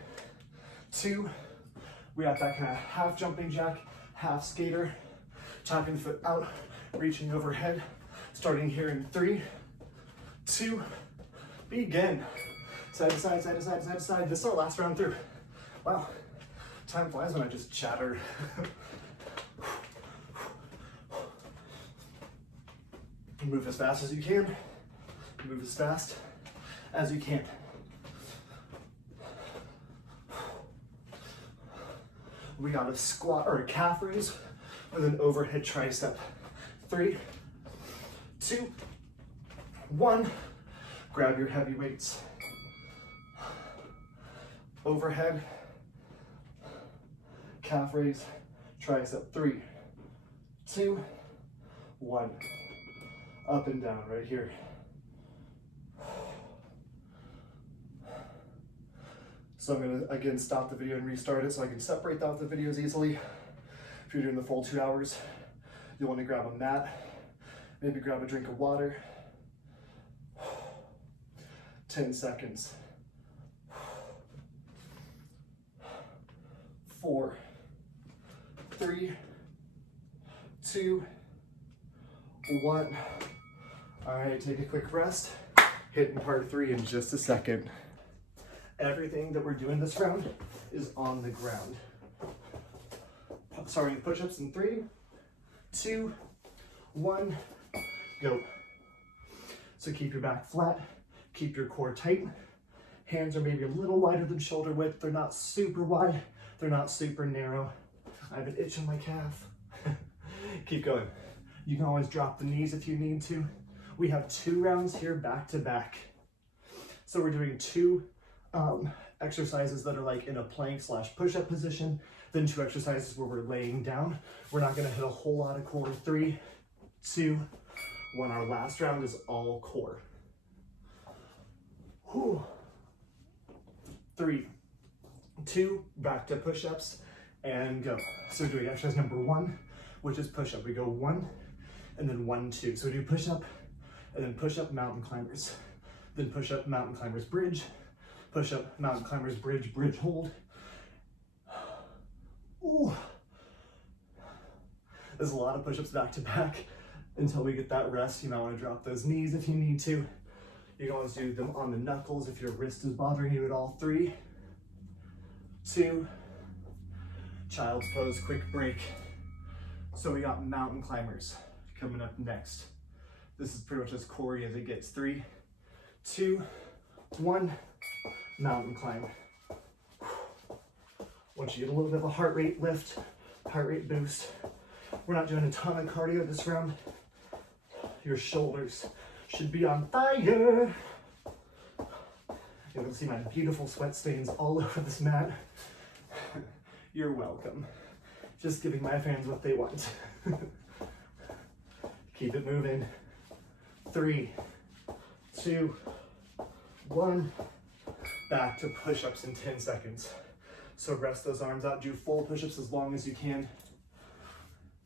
2. We got that kind of half jumping jack, half skater, tapping the foot out, reaching overhead, starting here in 3, 2, begin. Side to side, side to side, side to side. This is our last round through. Wow, time flies when I just chatter. Move as fast as you can. Move as fast as you can. We got a squat or a calf raise with an overhead tricep. 3, 2, 1. Grab your heavy weights. Overhead, calf raise, tricep. 3, 2, 1. Up and down right here. So I'm gonna, again, stop the video and restart it so I can separate out the videos easily. If you're doing the full 2 hours, you'll wanna grab a mat, maybe grab a drink of water. 10 seconds. 4, 3, 2, 1. All right, take a quick rest. Hitting part 3 in just a second. Everything that we're doing this round is on the ground. Starting with push-ups in 3, 2, 1, go. So keep your back flat, keep your core tight. Hands are maybe a little wider than shoulder width. They're not super wide, they're not super narrow. I have an itch on my calf. Keep going. You can always drop the knees if you need to. We have 2 rounds here back to back. So we're doing 2 exercises that are like in a plank / push-up position, then 2 exercises where we're laying down. We're not gonna hit a whole lot of core. 3, 2, 1. Our last round is all core. Whew. 3, 2, back to push-ups and go. So we're doing exercise number 1, which is push-up. We go 1 and then 1, 2. So we do push-up and then push-up mountain climbers. Then push-up mountain climbers bridge, push-up mountain climbers bridge, bridge hold. Ooh. There's a lot of push-ups back to back. Until we get that rest, you might want to drop those knees if you need to. You can always do them on the knuckles if your wrist is bothering you at all. 3, 2, child's pose, quick break. So we got mountain climbers coming up next. This is pretty much as core-y as it gets. 3, 2, 1, mountain climb. Once you get a little bit of a heart rate lift, heart rate boost. We're not doing a ton of cardio this round. Your shoulders should be on fire. You can see my beautiful sweat stains all over this mat. You're welcome. Just giving my fans what they want. Keep it moving. 3, 2, 1. Back to push-ups in 10 seconds. So rest those arms out. Do full push-ups as long as you can.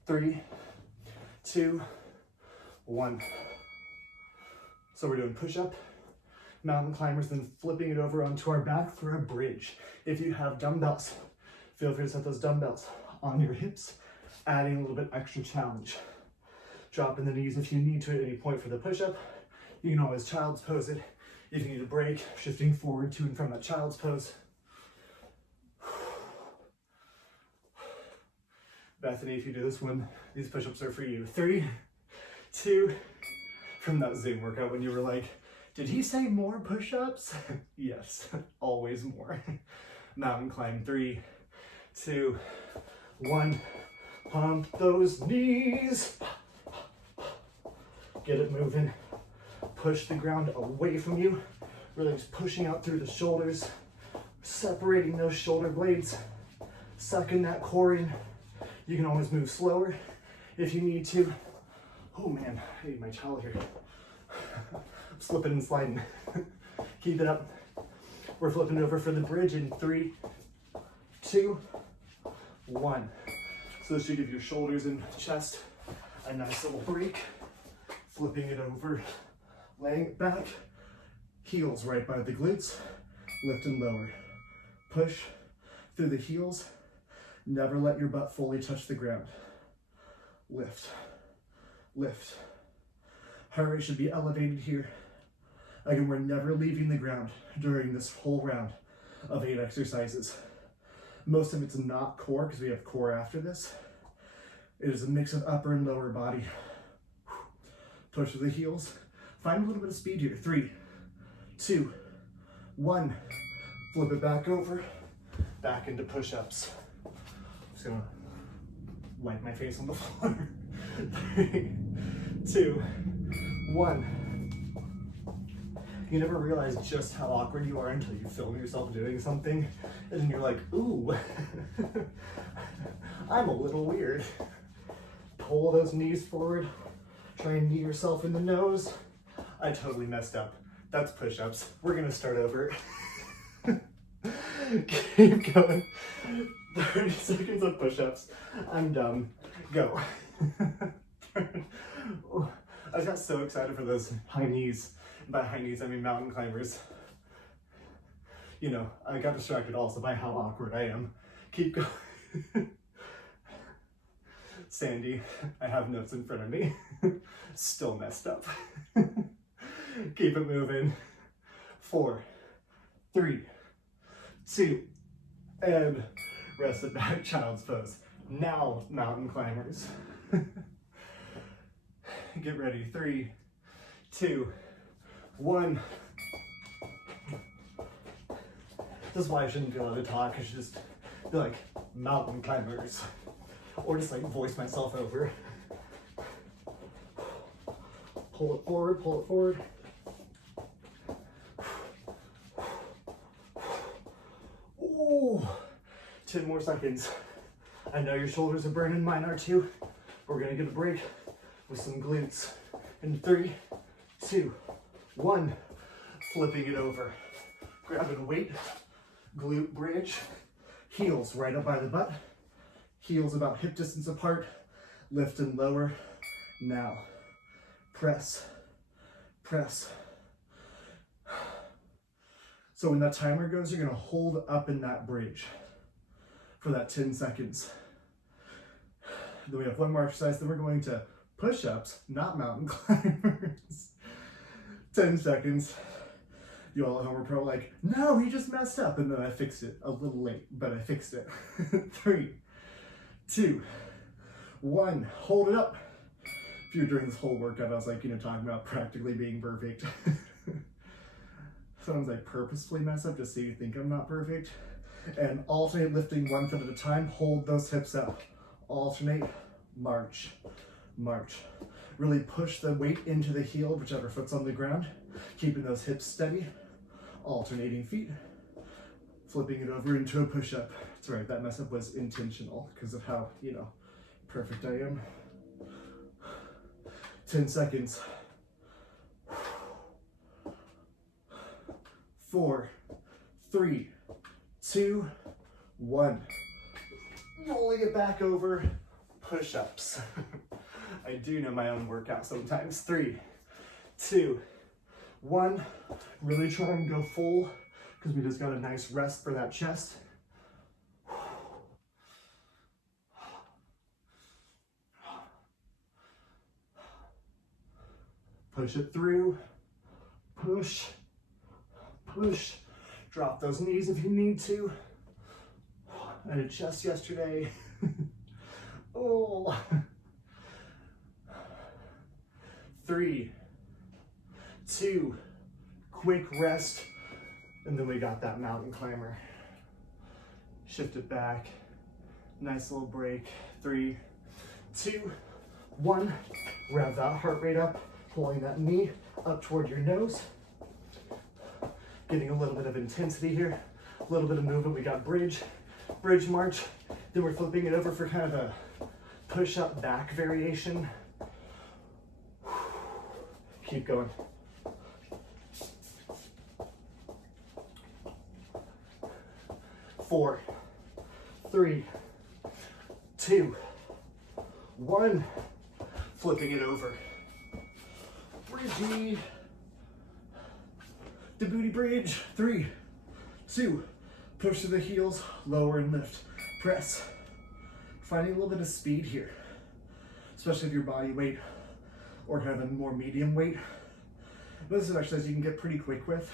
3, 2, 1. So we're doing push-up, mountain climbers, then flipping it over onto our back for a bridge. If you have dumbbells, feel free to set those dumbbells on your hips, adding a little bit extra challenge. Dropping the knees if you need to at any point for the push-up. You can always child's pose it. If you need a break, shifting forward to and from that child's pose. Bethany, if you do this one, these push-ups are for you. 3, 2, from that Zoom workout when you were like, did he say more push-ups? Yes, always more. Mountain climb. 3, 2, 1. Pump those knees. Get it moving. Push the ground away from you. Really just pushing out through the shoulders, separating those shoulder blades, sucking that core in. You can always move slower if you need to. Oh man, I need my towel here. I'm slipping and sliding. Keep it up. We're flipping over for the bridge in 3, 2, 1. So this should give your shoulders and chest a nice little break. Flipping it over, laying it back, heels right by the glutes, lift and lower. Push, through the heels. Never let your butt fully touch the ground. Lift, lift. Heart rate should be elevated here. Again, we're never leaving the ground during this whole round of 8 exercises. Most of it's not core because we have core after this. It is a mix of upper and lower body. Push through the heels. Find a little bit of speed here. 3, 2, 1. Flip it back over, back into push-ups. Just gonna wipe my face on the floor. 3, 2, 1. You never realize just how awkward you are until you film yourself doing something, and then you're like, ooh, I'm a little weird. Pull those knees forward, try and knee yourself in the nose. I totally messed up. That's push-ups. We're gonna start over. Keep going. 30 seconds of push-ups. I'm dumb. Go. I got so excited for those high knees. By high knees, I mean mountain climbers. You know, I got distracted also by how awkward I am. Keep going. Sandy, I have notes in front of me. Still messed up. Keep it moving. 4, 3, 2, and rest it back, child's pose. Now, mountain climbers. Get ready. 3, 2, 1. This is why I shouldn't do a lot of talk. I should just be like, mountain climbers. Or just like voice myself over. Pull it forward, pull it forward. Ooh, 10 more seconds. I know your shoulders are burning, mine are too. We're gonna get a break with some glutes. In 3, 2, 1. Flipping it over. Grabbing a weight, glute bridge, heels right up by the butt, heels about hip distance apart, lift and lower. Now, press, press. So when that timer goes, you're gonna hold up in that bridge for that 10 seconds. Then we have one more exercise, then we're going to push-ups, not mountain climbers. 10 seconds. You all at home are probably like, no, he just messed up. And then I fixed it a little late, but I fixed it. 3, 2, 1. Hold it up. If you're doing this whole workout, I was like, talking about practically being perfect. Sometimes I purposefully mess up just so you think I'm not perfect. And alternate lifting 1 foot at a time. Hold those hips up. Alternate, march, march. Really push the weight into the heel, whichever foot's on the ground. Keeping those hips steady. Alternating feet. Flipping it over into a push-up. That's right, that mess up was intentional because of how, perfect I am. 10 seconds. 4, 3, 2, 1. Rolling it back over, push-ups. I do know my own workout sometimes. 3, 2, 1. Really try and go full because we just got a nice rest for that chest. Push it through, push, push. Drop those knees if you need to. I did chest yesterday. Oh. 3, 2, quick rest, and then we got that mountain climber. Shift it back, nice little break. 3, 2, 1, rev that heart rate up, pulling that knee up toward your nose. Getting a little bit of intensity here, a little bit of movement. We got bridge march, then we're flipping it over for kind of a push-up back variation. Keep going. 4, 3, 2, 1. Flipping it over. Bridgey. The booty bridge. 3, 2, Push to the heels, lower and lift. Press. Finding a little bit of speed here, especially if your body weight or have a more medium weight. This is an exercise you can get pretty quick with.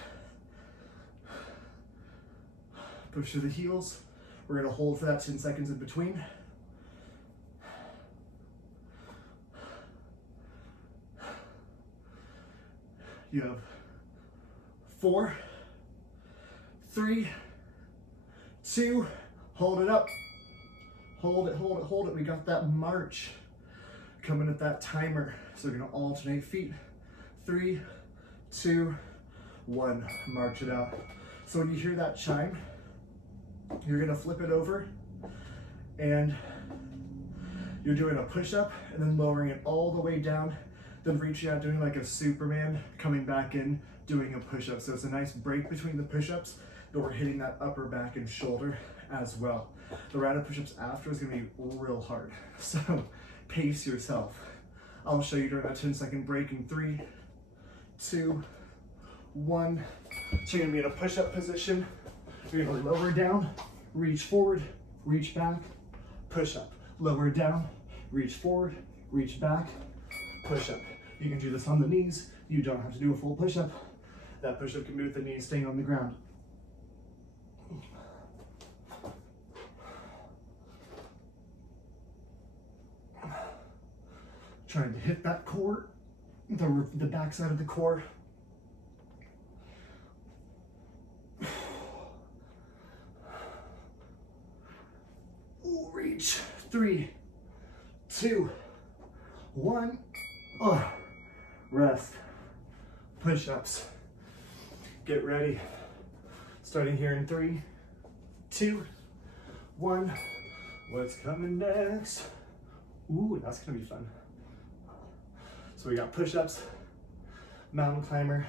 Push to the heels. We're gonna hold for that 10 seconds in between. You have 4, 3, 2, hold it up. Hold it, hold it, hold it. We got that march coming at that timer. So we're gonna alternate feet. 3, 2, 1, march it out. So when you hear that chime, you're gonna flip it over and you're doing a push-up and then lowering it all the way down, then reaching out, doing like a Superman, coming back in, doing a push-up. So it's a nice break between the push-ups, but we're hitting that upper back and shoulder as well. The round of push-ups after is gonna be real hard. So pace yourself. I'll show you during that 10-second break in 3, 2, 1. So you're gonna be in a push-up position. You're gonna lower down, reach forward, reach back, push up. Lower down, reach forward, reach back, push up. You can do this on the knees. You don't have to do a full push-up. That push-up can be with the knees staying on the ground. Trying to hit that core, the back side of the core. Ooh, reach. 3, 2, 1. Rest. Push-ups. Get ready. Starting here in 3, 2, 1. What's coming next? Ooh, that's gonna be fun. So we got push-ups, mountain climber,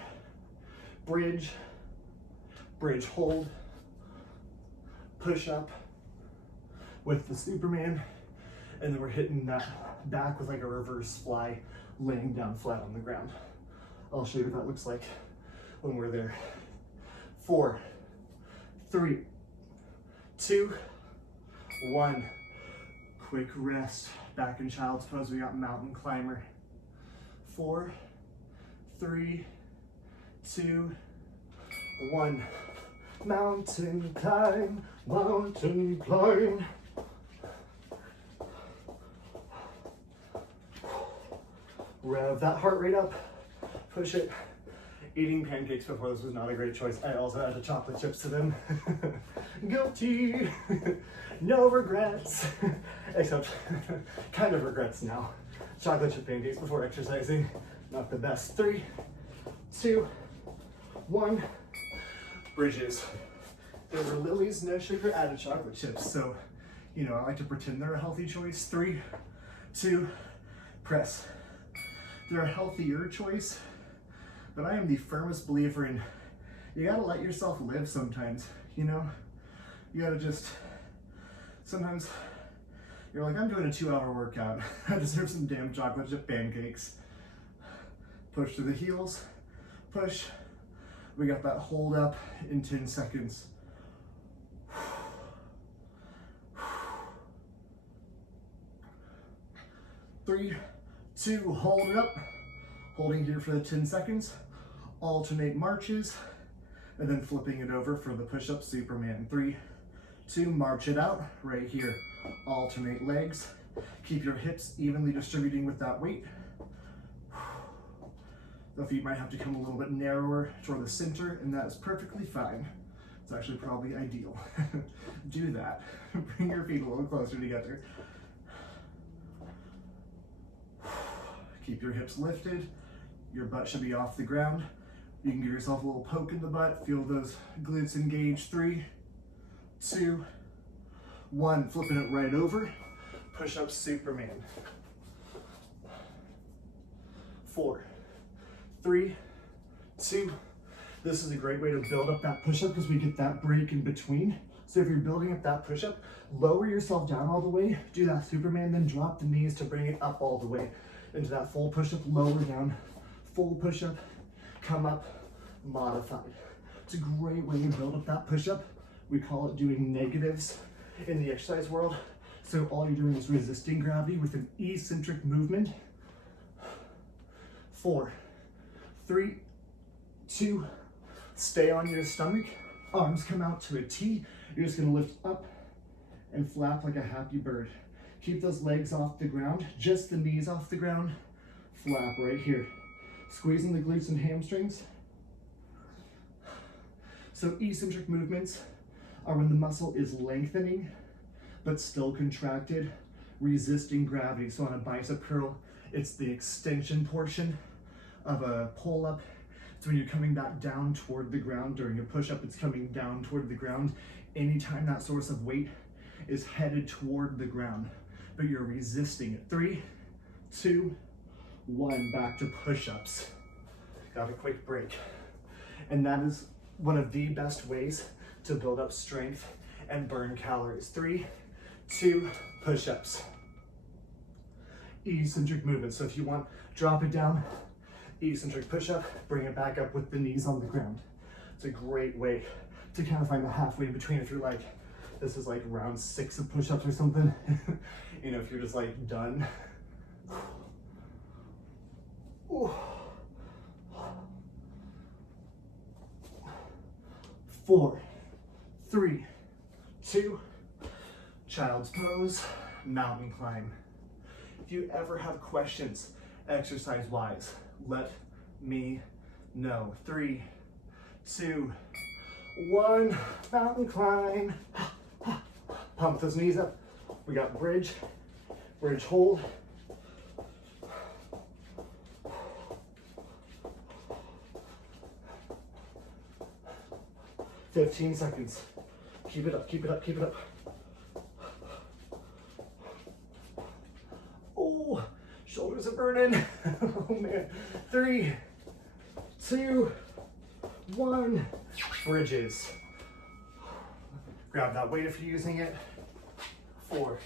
bridge, bridge hold, push-up with the Superman, and then we're hitting that back with like a reverse fly, laying down flat on the ground. I'll show you what that looks like when we're there. 4, 3, 2, 1. Quick rest. Back in child's pose, we got mountain climber. 4, 3, 2, 1. Mountain climb, mountain climb. Rev that heart rate up, push it. Eating pancakes before this was not a great choice. I also added chocolate chips to them. Guilty, no regrets. Except, kind of regrets now. Chocolate chip pancakes before exercising, not the best. 3, 2, 1. Bridges. There were Lily's no sugar added chocolate chips, so you know I like to pretend they're a healthy choice. 3, 2, press. They're a healthier choice, but I am the firmest believer in you gotta let yourself live sometimes, you know? You gotta just, sometimes you're like, I'm doing a 2-hour workout. I deserve some damn chocolate chip pancakes. Push to the heels, push. We got that hold up in 10 seconds. 3, 2, hold it up. Holding here for the 10 seconds. Alternate marches, and then flipping it over for the push-up Superman. 3, 2, march it out right here. Alternate legs. Keep your hips evenly distributing with that weight. The feet might have to come a little bit narrower toward the center, and that is perfectly fine. It's actually probably ideal. Do that. Bring your feet a little closer together. Keep your hips lifted. Your butt should be off the ground. You can give yourself a little poke in the butt. Feel those glutes engage. 3, 2, 1. Flipping it right over. Push up Superman. 4, 3, 2. This is a great way to build up that push-up because we get that break in between. So if you're building up that push-up, lower yourself down all the way, do that Superman, then drop the knees to bring it up all the way into that full push-up, lower down, full push-up, come up, modified. It's a great way to build up that push-up We call it doing negatives in the exercise world. So all you're doing is resisting gravity with an eccentric movement. 4, 3, 2, stay on your stomach. Arms come out to a T. You're just gonna lift up and flap like a happy bird. Keep those legs off the ground, just the knees off the ground. Flap right here. Squeezing the glutes and hamstrings. So eccentric movements are when the muscle is lengthening, but still contracted, resisting gravity. So on a bicep curl, it's the extension portion of a pull-up. It's when you're coming back down toward the ground. During a push-up, it's coming down toward the ground. Anytime that source of weight is headed toward the ground, but you're resisting it. 3, 2, 1, back to push-ups. Got a quick break. And that is one of the best ways to build up strength and burn calories. 3, 2, push-ups. Eccentric movement. So if you want, drop it down, eccentric push-up, bring it back up with the knees on the ground. It's a great way to kind of find the halfway in between. If you're like, this is like round 6 of push-ups or something, you know, if you're just like done. Ooh. 4, 3, 2, child's pose, mountain climb. If you ever have questions exercise-wise, let me know. 3, 2, 1, mountain climb. Pump those knees up. We got bridge hold. "15 seconds. Keep it up, keep it up, keep it up. Oh, shoulders are burning. Oh man. 3, 2, 1. Bridges. Grab that weight if you're using it. 4,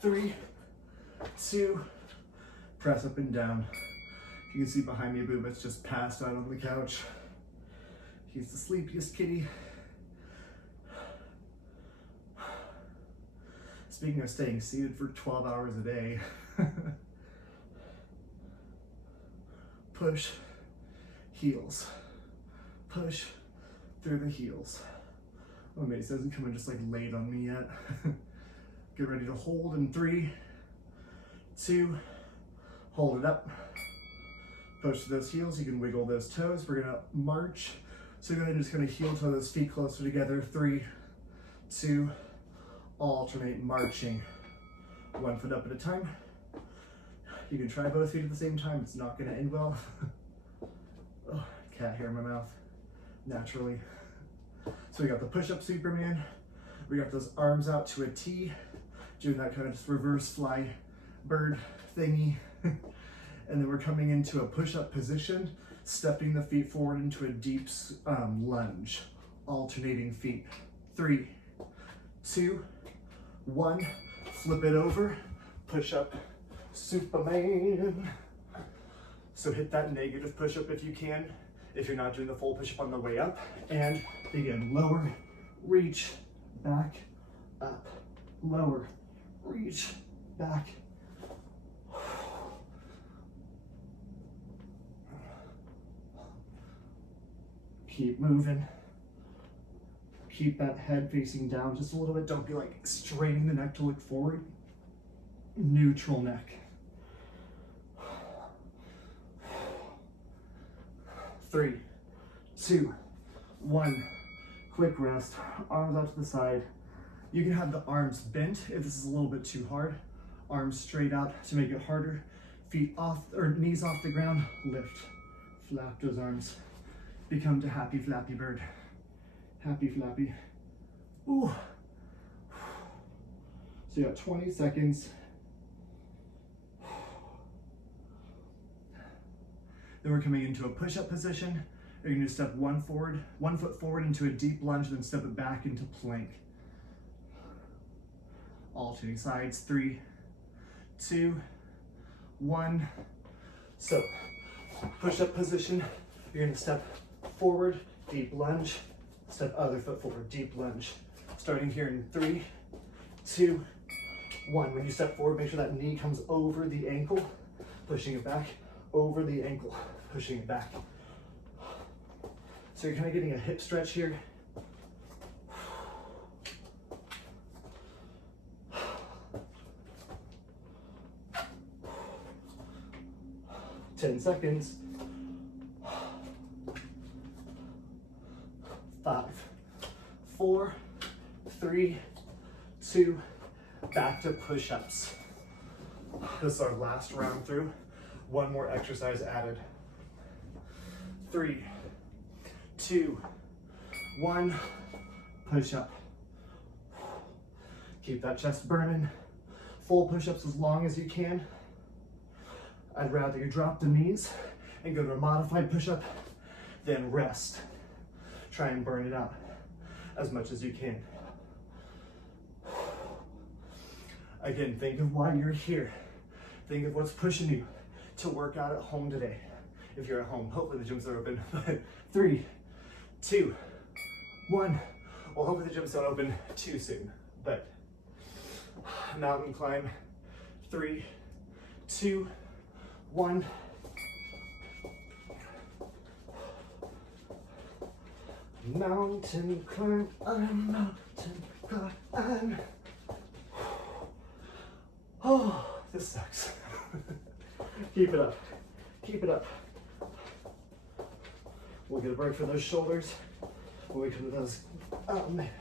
3, 2, press up and down. You can see behind me, BOOBUTT's just passed out on the couch. He's the sleepiest kitty. Speaking of staying seated for 12 hours a day, push, heels, push through the heels. Oh, Mace hasn't come and just like laid on me yet. Get ready to hold in 3, 2, hold it up. Push those heels, you can wiggle those toes. We're gonna march. So go ahead and just gonna heel toe those feet closer together. 3, 2, alternate marching. 1 foot up at a time. You can try both feet at the same time. It's not gonna end well. Oh, cat hair in my mouth, naturally. So we got the push-up Superman. We got those arms out to a T, doing that kind of just reverse fly bird thingy. And then we're coming into a push-up position, stepping the feet forward into a deep lunge, alternating feet. 3, 2, 1, flip it over, push-up Superman. So hit that negative push-up if you can, if you're not doing the full push-up on the way up. And again, lower, reach, back, up, lower, reach, back. Keep moving. Keep that head facing down just a little bit. Don't be like straining the neck to look forward. Neutral neck. 3, 2, 1. Quick rest. Arms out to the side. You can have the arms bent if this is a little bit too hard. Arms straight out to make it harder. Feet off or knees off the ground. Lift. Flap those arms. Become to happy flappy bird. Happy flappy. Ooh. So you got 20 seconds. Then we're coming into a push-up position. You're gonna step 1 foot forward into a deep lunge, then step it back into plank. Alternating sides. 3, 2, 1. So, push-up position. You're gonna step forward, deep lunge, Step other foot forward, deep lunge. Starting here in 3, 2, 1. When you step forward, make sure that knee comes over the ankle, pushing it back, over the ankle, pushing it back. So you're kind of getting a hip stretch here. 10 seconds. 5, 4, 3, 2, back to push-ups. This is our last round through. One more exercise added. 3, 2, 1, push up. Keep that chest burning. Full push-ups as long as you can. I'd rather you drop the knees and go to a modified push-up than rest. Try and burn it out as much as you can. Again, think of why you're here. Think of what's pushing you to work out at home today. If you're at home, hopefully the gyms are open. 3, 2, 1. Well, hopefully the gyms don't open too soon, but mountain climb. 3, 2, 1. Mountain climb, I'm mountain climb. Oh, this sucks. Keep it up. Keep it up. We'll get a break for those shoulders when we come to those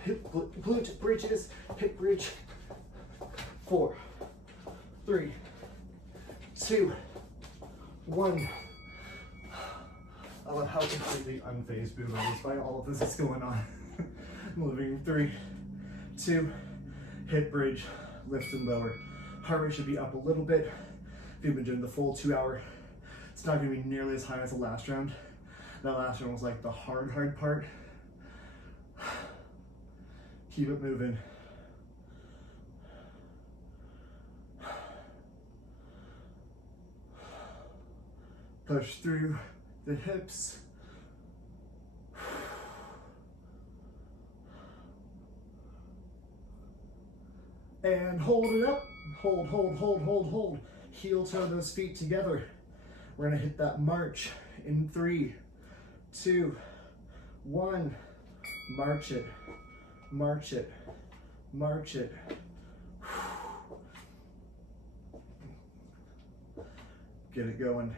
hip glute bridges, hip bridge. 4, 3, 2, 1. I love how completely unfazed BOOBUTT is by all of this that's going on. Moving 3, 2, hip bridge, lift and lower. Heart rate should be up a little bit. If you've been doing the full 2 hour, it's not gonna be nearly as high as the last round. That last round was like the hard part. Keep it moving. Push through the hips. And hold it up. Hold, hold, hold, hold, hold. Heel toe those feet together. We're gonna hit that march in 3, 2, 1. March it, march it, march it. Get it going.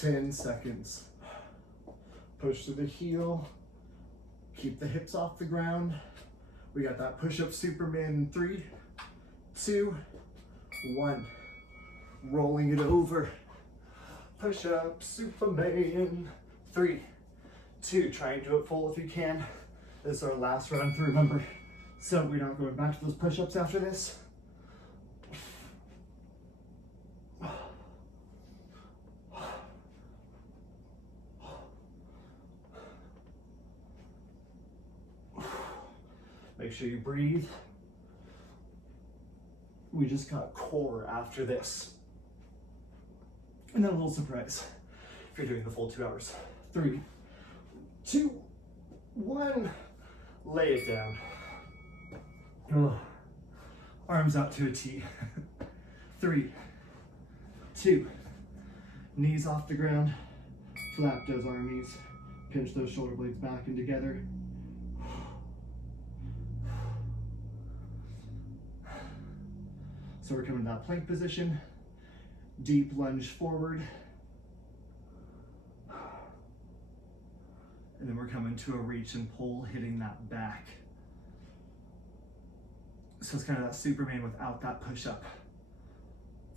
Ten seconds. Push to the heel. Keep the hips off the ground. We got that push-up Superman in 3, 2, 1. Rolling it over. Push-up Superman. 3, 2. Try and do it full if you can. This is our last run through, remember. So we're not going back to those push-ups after this. Make sure you breathe. We just got core after this. And then a little surprise if you're doing the full 2 hours. 3, 2, 1. Lay it down. Oh. Arms out to a T. 3, 2. Knees off the ground. Flap those arm knees. Pinch those shoulder blades back and together. So we're coming to that plank position, deep lunge forward, and then we're coming to a reach and pull, hitting that back. So it's kind of that Superman without that push-up.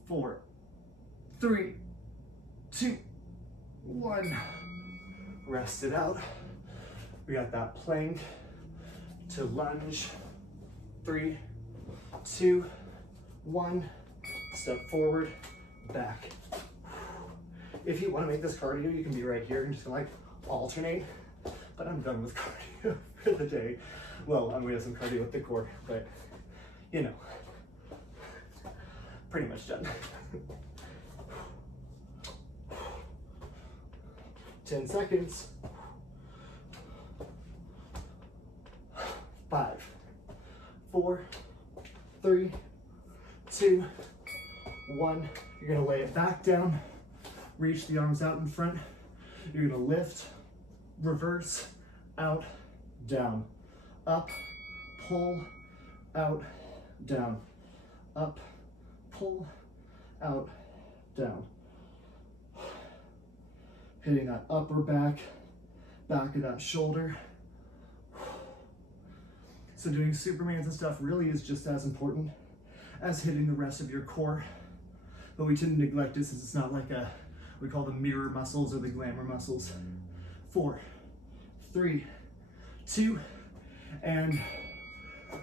4, 3, 2, 1. Rest it out. We got that plank to lunge. 3, 2, 1, step forward, back. If you want to make this cardio, you can be right here and just like alternate, but I'm done with cardio for the day. Well, I'm gonna have some cardio with the core, but you know. pretty much done. 10 seconds. 5, 4, 3, 2, 1. You're gonna lay it back down, reach the arms out in front. You're gonna lift, reverse, out, down, up, pull, out, down, up, pull, out, down. Hitting that upper back, back of that shoulder. So doing Supermans and stuff really is just as important as hitting the rest of your core. But we tend to neglect it since it's not like we call them mirror muscles or the glamour muscles. 4, 3, 2, and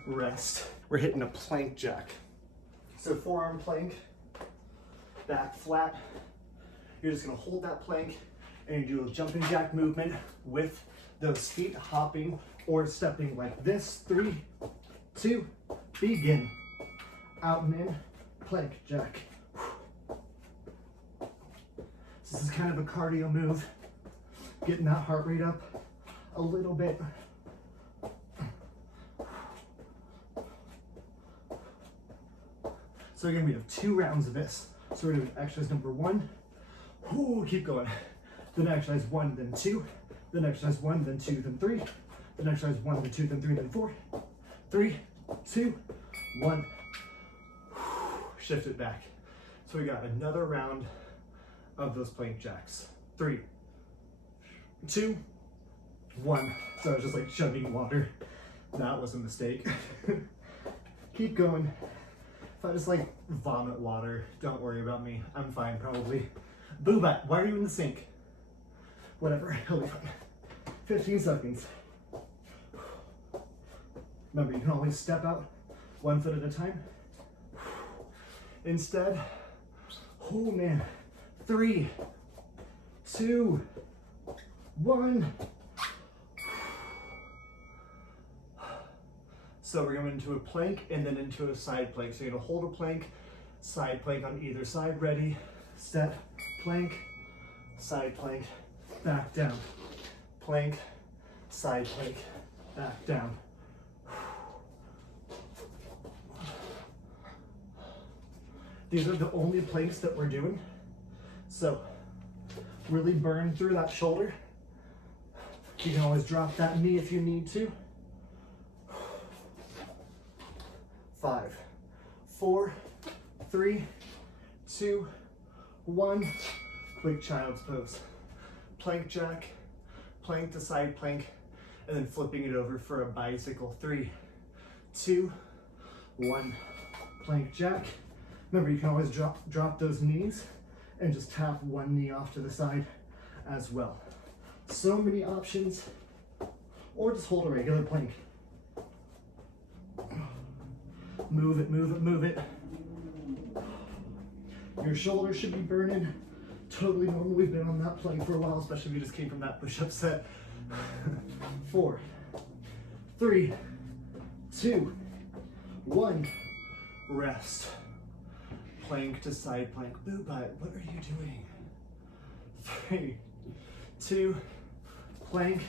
rest. We're hitting a plank jack. So forearm plank, back flat. You're just gonna hold that plank and you do a jumping jack movement with those feet hopping or stepping like this. 3, 2, begin. Out and in, plank jack. This is kind of a cardio move, getting that heart rate up a little bit. So again, we have 2 rounds of this. So we're doing exercise number 1. Ooh, keep going. Then exercise 1, then 2. Then exercise 1, then 2, then 3. Then exercise 1, then 2, then 3, then 4. 3, 2, 1. Shift it back. So we got another round of those plank jacks. 3, 2, 1. So I was just like chugging water. That was a mistake. Keep going. If I just like vomit water, don't worry about me. I'm fine probably. BOOBUTT, why are you in the sink? Whatever, he'll be fine. 15 seconds. Remember, you can always step out 1 foot at a time. Instead, oh man, 3, 2, 1. So we're going into a plank and then into a side plank. So you're gonna hold a plank, side plank on either side. Ready, step, plank, side plank, back down. Plank, side plank, back down. These are the only planks that we're doing. So really burn through that shoulder. You can always drop that knee if you need to. 5, 4, 3, 2, 1. Quick child's pose. Plank jack, plank to side plank, and then flipping it over for a bicycle. 3, 2, 1. Plank jack. Remember, you can always drop those knees and just tap one knee off to the side as well. So many options. Or just hold a regular plank. Move it, move it, move it. Your shoulders should be burning. Totally normal. We've been on that plank for a while, especially if you just came from that push-up set. 4, 3, 2, 1. Rest. Plank to side plank. BOOBUTT, what are you doing? 3, 2, plank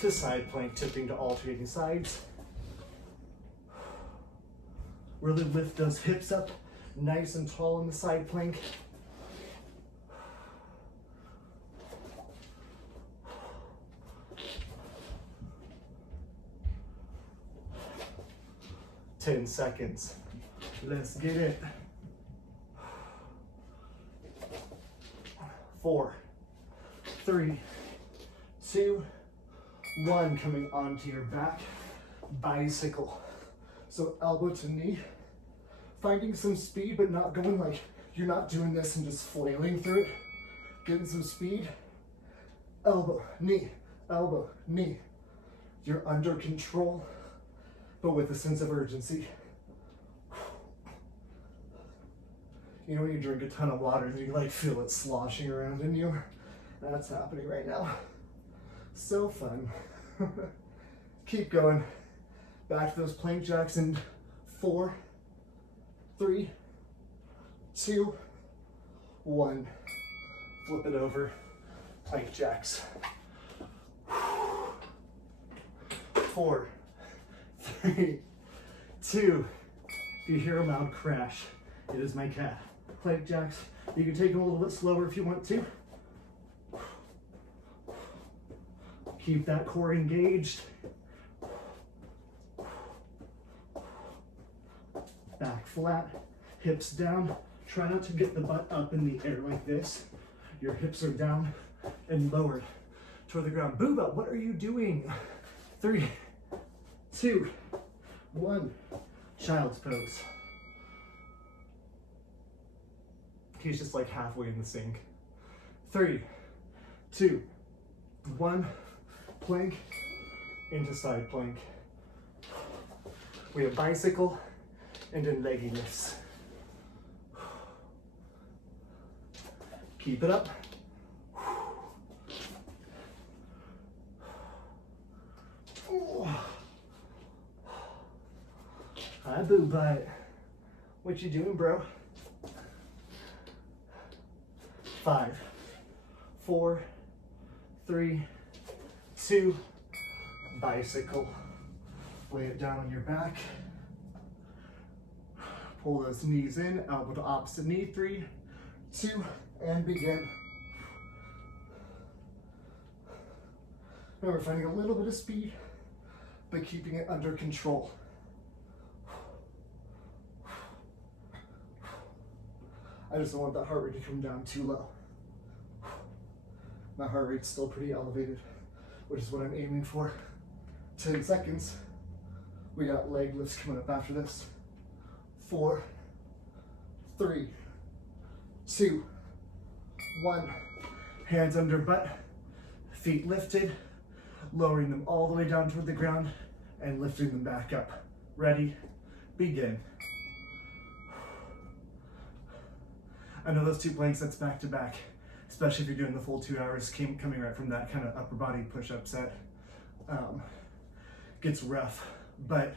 to side plank, tipping to alternating sides. Really lift those hips up nice and tall in the side plank. Ten seconds. Let's get it. 4, 3, 2, 1. Coming onto your back. Bicycle. So elbow to knee. Finding some speed, but not going like you're not doing this and just flailing through it. Getting some speed. Elbow, knee, elbow, knee. You're under control, but with a sense of urgency. You know when you drink a ton of water and you like feel it sloshing around in you? That's happening right now. So fun. Keep going. Back to those plank jacks in 4, 3, 2, 1. Flip it over, plank jacks. 4, 3, 2. If you hear a loud crash, it is my cat. Plank jacks. You can take them a little bit slower if you want to. Keep that core engaged. Back flat, hips down. Try not to get the butt up in the air like this. Your hips are down and lowered toward the ground. BOOBUTT, what are you doing? 3, 2, 1. Child's pose. He's just like halfway in the sink. 3, 2, 1. Plank into side plank. We have bicycle and then leggy lifts. Keep it up. Hi, BOOBUTT. What you doing, bro? 5, 4, 3, 2, bicycle. Lay it down on your back. Pull those knees in, elbow to opposite knee. 3, 2, and begin. Now we're finding a little bit of speed, but keeping it under control. I just don't want that heart rate to come down too low. My heart rate's still pretty elevated, which is what I'm aiming for. 10 seconds. We got leg lifts coming up after this. 4, 3, 2, 1. Hands under butt, feet lifted, lowering them all the way down toward the ground and lifting them back up. Ready, begin. I know those 2 plank sets back to back, especially if you're doing the full 2 hours coming right from that kind of upper body push-up set. Gets rough, but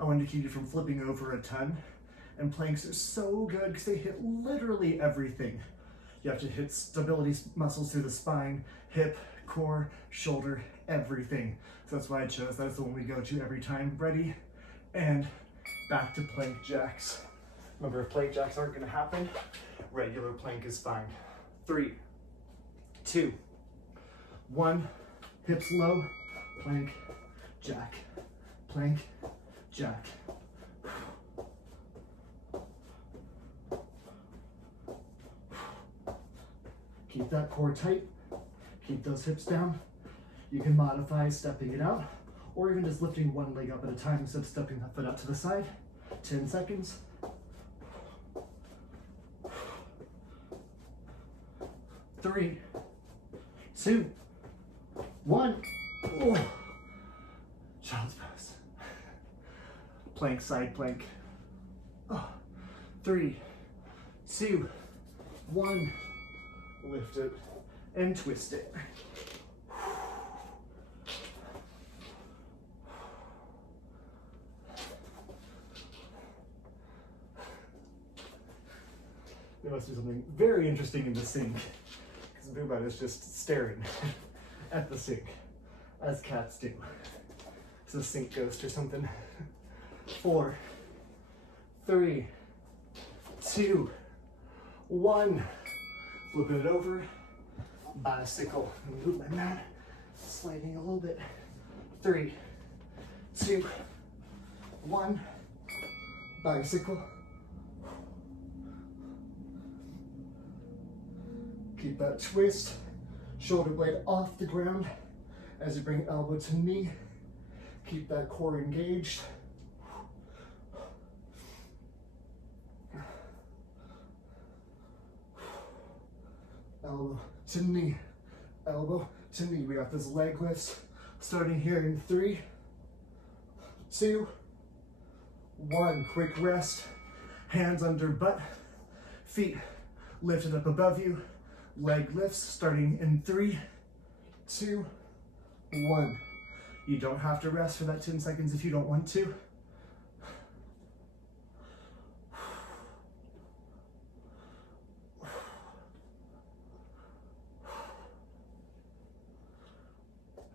I wanted to keep you from flipping over a ton. And planks are so good because they hit literally everything. You have to hit stability muscles through the spine, hip, core, shoulder, everything. So that's why I chose. That's the one we go to every time. Ready, and back to plank jacks. Remember, if plank jacks aren't gonna happen, regular plank is fine. 3, 2, 1. Hips low, plank, jack, plank, jack. Keep that core tight, keep those hips down. You can modify stepping it out, or even just lifting one leg up at a time instead of stepping that foot out to the side. 10 seconds. 3, 2, 1. Oh. Child's pose. Plank, side plank. Oh. 3, 2, 1. Lift it and twist it. There must be something very interesting in the sink, because BOOBUTT is just staring at the sink, as cats do. It's a sink ghost or something. 4, 3, 2, 1. Flipping it over, bicycle. Move my mat, sliding a little bit. 3, 2, 1, bicycle. Keep that twist, shoulder blade off the ground as you bring elbow to knee. Keep that core engaged. Elbow to knee, elbow to knee. We got those leg lifts starting here in 3, 2, 1. Quick rest, hands under butt, feet lifted up above you. Leg lifts starting in 3, 2, 1. You don't have to rest for that 10 seconds if you don't want to.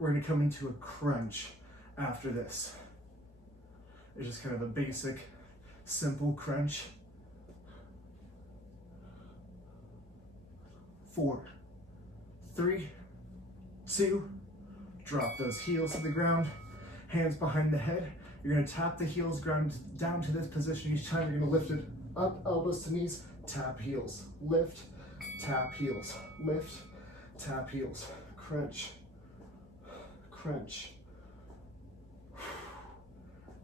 We're gonna come into a crunch after this. It's just kind of a basic, simple crunch. 4, 3, 2, drop those heels to the ground, hands behind the head. You're gonna tap the heels ground down to this position each time. You're gonna lift it up, elbows to knees, tap heels, lift, tap heels, lift, tap heels, crunch, crunch.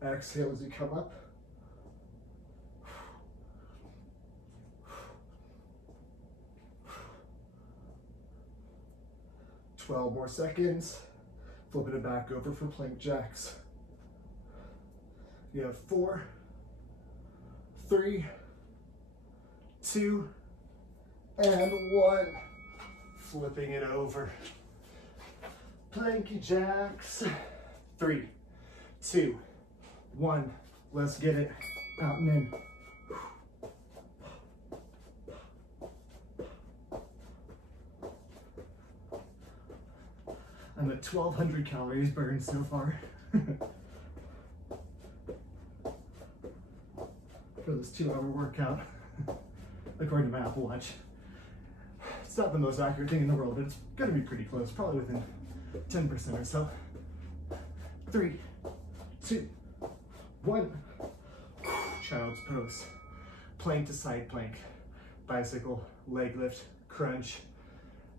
Exhale as you come up. Twelve more seconds. Flipping it back over for plank jacks. You have 4, 3, 2, and 1. Flipping it over. Planky jacks. 3, 2, 1. Let's get it. Out and in. I'm at 1,200 calories burned so far. For this 2-hour workout, according to my Apple Watch. It's not the most accurate thing in the world, but it's gonna be pretty close, probably within 10% or so. 3, 2, 1. Child's pose. Plank to side plank. Bicycle, leg lift, crunch,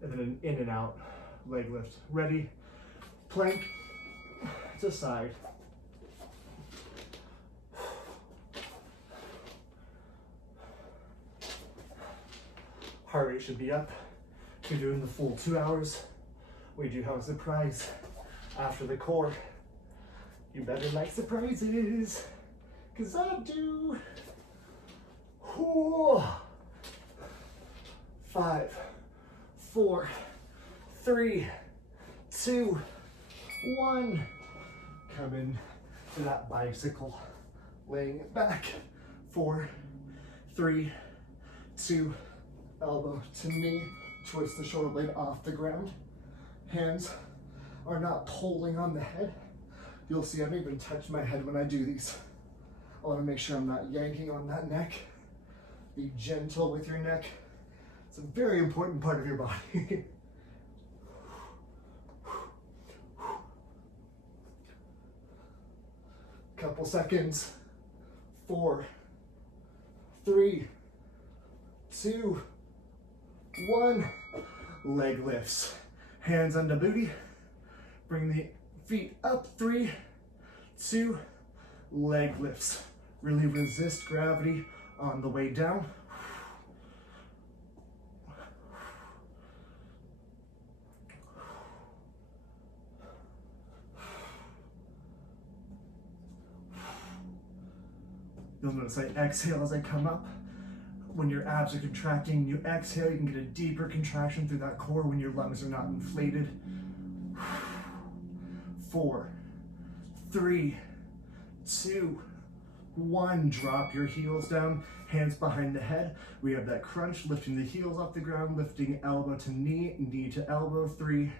and then an in and out leg lift. Ready? Plank to side. Heart rate should be up. You're doing the full 2 hours. We do have a surprise after the core. You better like surprises, 'cause I do. 5, 4, 3, 2, 1. Come in to that bicycle, laying it back. 4, 3, 2, elbow to knee, twist the shoulder blade off the ground. Hands are not pulling on the head. You'll see I don't even touch my head when I do these. I want to make sure I'm not yanking on that neck. Be gentle with your neck. It's a very important part of your body. Couple seconds. 4, 3, 2, 1. Leg lifts. Hands on the booty. Bring the feet up. 3, 2. Leg lifts. Really resist gravity on the way down. You'll notice I exhale as I come up. When your abs are contracting, you exhale, you can get a deeper contraction through that core when your lungs are not inflated. 4, 3, 2, 1. Drop your heels down, hands behind the head. We have that crunch, lifting the heels off the ground, lifting elbow to knee, knee to elbow. 3,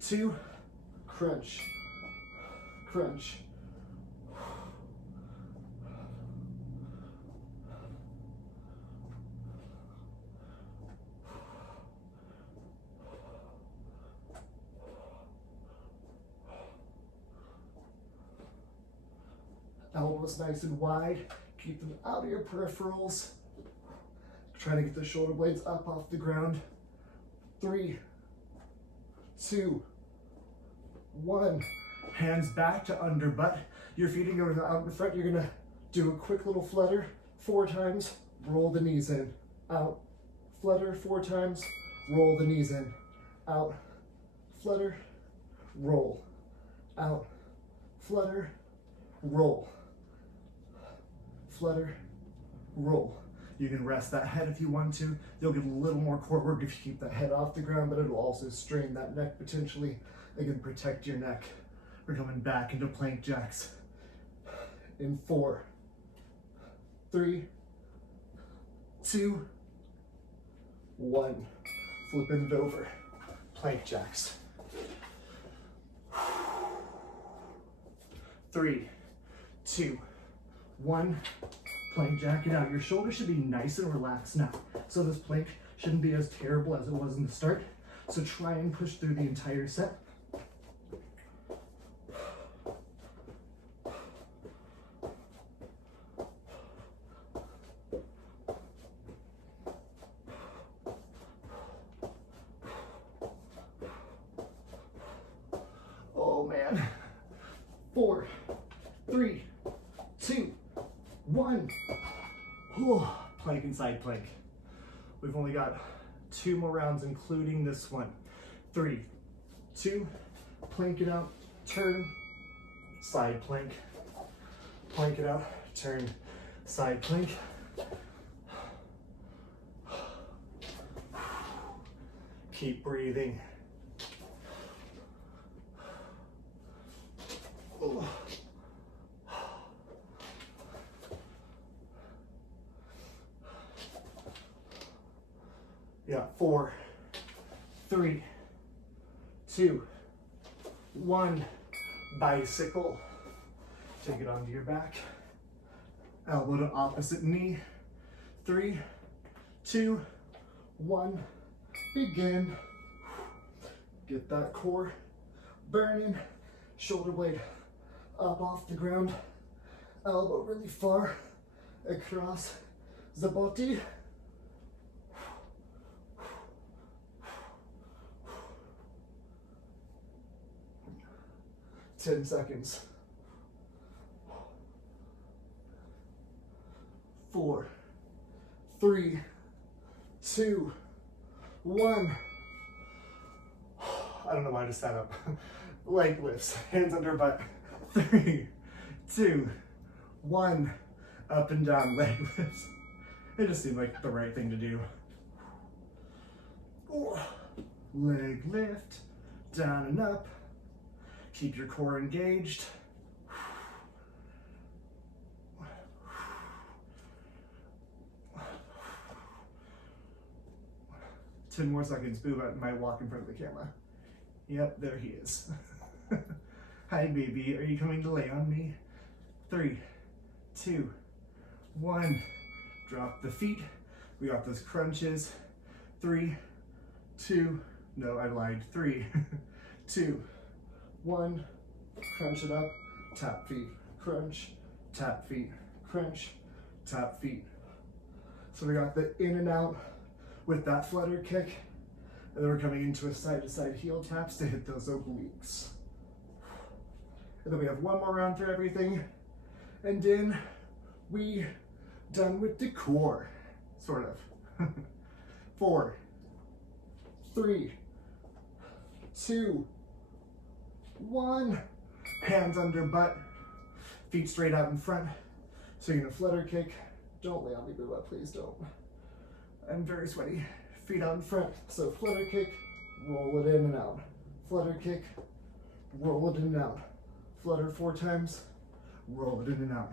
2, crunch, crunch. Elbows nice and wide. Keep them out of your peripherals. Try to get the shoulder blades up off the ground. 3, 2, 1. Hands back to under butt. Your feet are going out in front. You're gonna do a quick little flutter 4 times. Roll the knees in, out. Flutter 4 times. Roll the knees in, out. Flutter, roll, out. Flutter, roll. Flutter, roll. You can rest that head if you want to. You'll get a little more core work if you keep that head off the ground, but it'll also strain that neck potentially. Again, protect your neck. We're coming back into plank jacks. In 4, 3, 2, 1. Flipping it over. Plank jacks. 3, 2, 1. Plank jack it out. Your shoulders should be nice and relaxed now. So this plank shouldn't be as terrible as it was in the start. So try and push through the entire set. Oh man. 4, 3, 2, 1. Oh, plank and side plank. We've only got 2 more rounds, including this one. 3, 2, plank it out, turn, side plank. Plank it out, turn, side plank. Keep breathing. Oh. Yeah, 4, 3, 2, 1. Bicycle. Take it onto your back. Elbow to opposite knee. 3, 2, 1. Begin. Get that core burning. Shoulder blade up off the ground. Elbow really far across the body. 10 seconds. 4, 3, 2, 1. I don't know why I just sat up. Leg lifts, hands under butt. 3, 2, 1. Up and down leg lifts. It just seemed like the right thing to do. Leg lift, down and up. Keep your core engaged. 10 more seconds. BOOBUTT might walk in front of the camera. Yep, there he is. Hi, baby. Are you coming to lay on me? 3, 2, 1. Drop the feet. We got those crunches. 3, 2. No, I lied. 3, 2, 1. Crunch it up. Tap feet. Crunch. Tap feet. Crunch. Tap feet. So we got the in and out with that flutter kick. And then we're coming into a side-to-side heel taps to hit those obliques. And then we have one more round for everything. And then we done with the core, sort of. 4, 3, 2, 1. Hands under butt, feet straight out in front. So you're gonna flutter kick. Don't lay on me, BOOBUTT, please don't. I'm very sweaty. Feet out in front. So flutter kick, roll it in and out. Flutter kick, roll it in and out. Flutter 4 times, roll it in and out.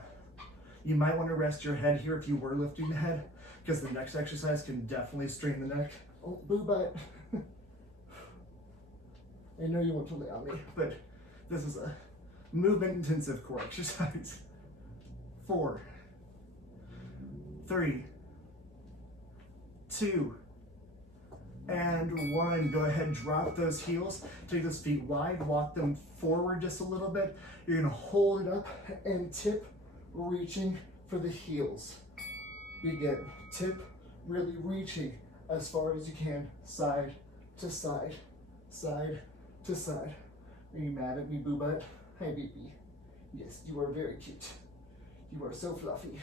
You might want to rest your head here if you were lifting the head, because the next exercise can definitely strain the neck. Oh, BOOBUTT. I know you want to lay on me, but this is a movement intensive core exercise. 4, 3, 2, and 1. Go ahead, drop those heels, take those feet wide, walk them forward just a little bit. You're gonna hold it up and tip, reaching for the heels. Begin, tip, really reaching as far as you can, side to side, side to side. Are you mad at me, BOOBUTT? Hi, baby. Yes, you are very cute. You are so fluffy.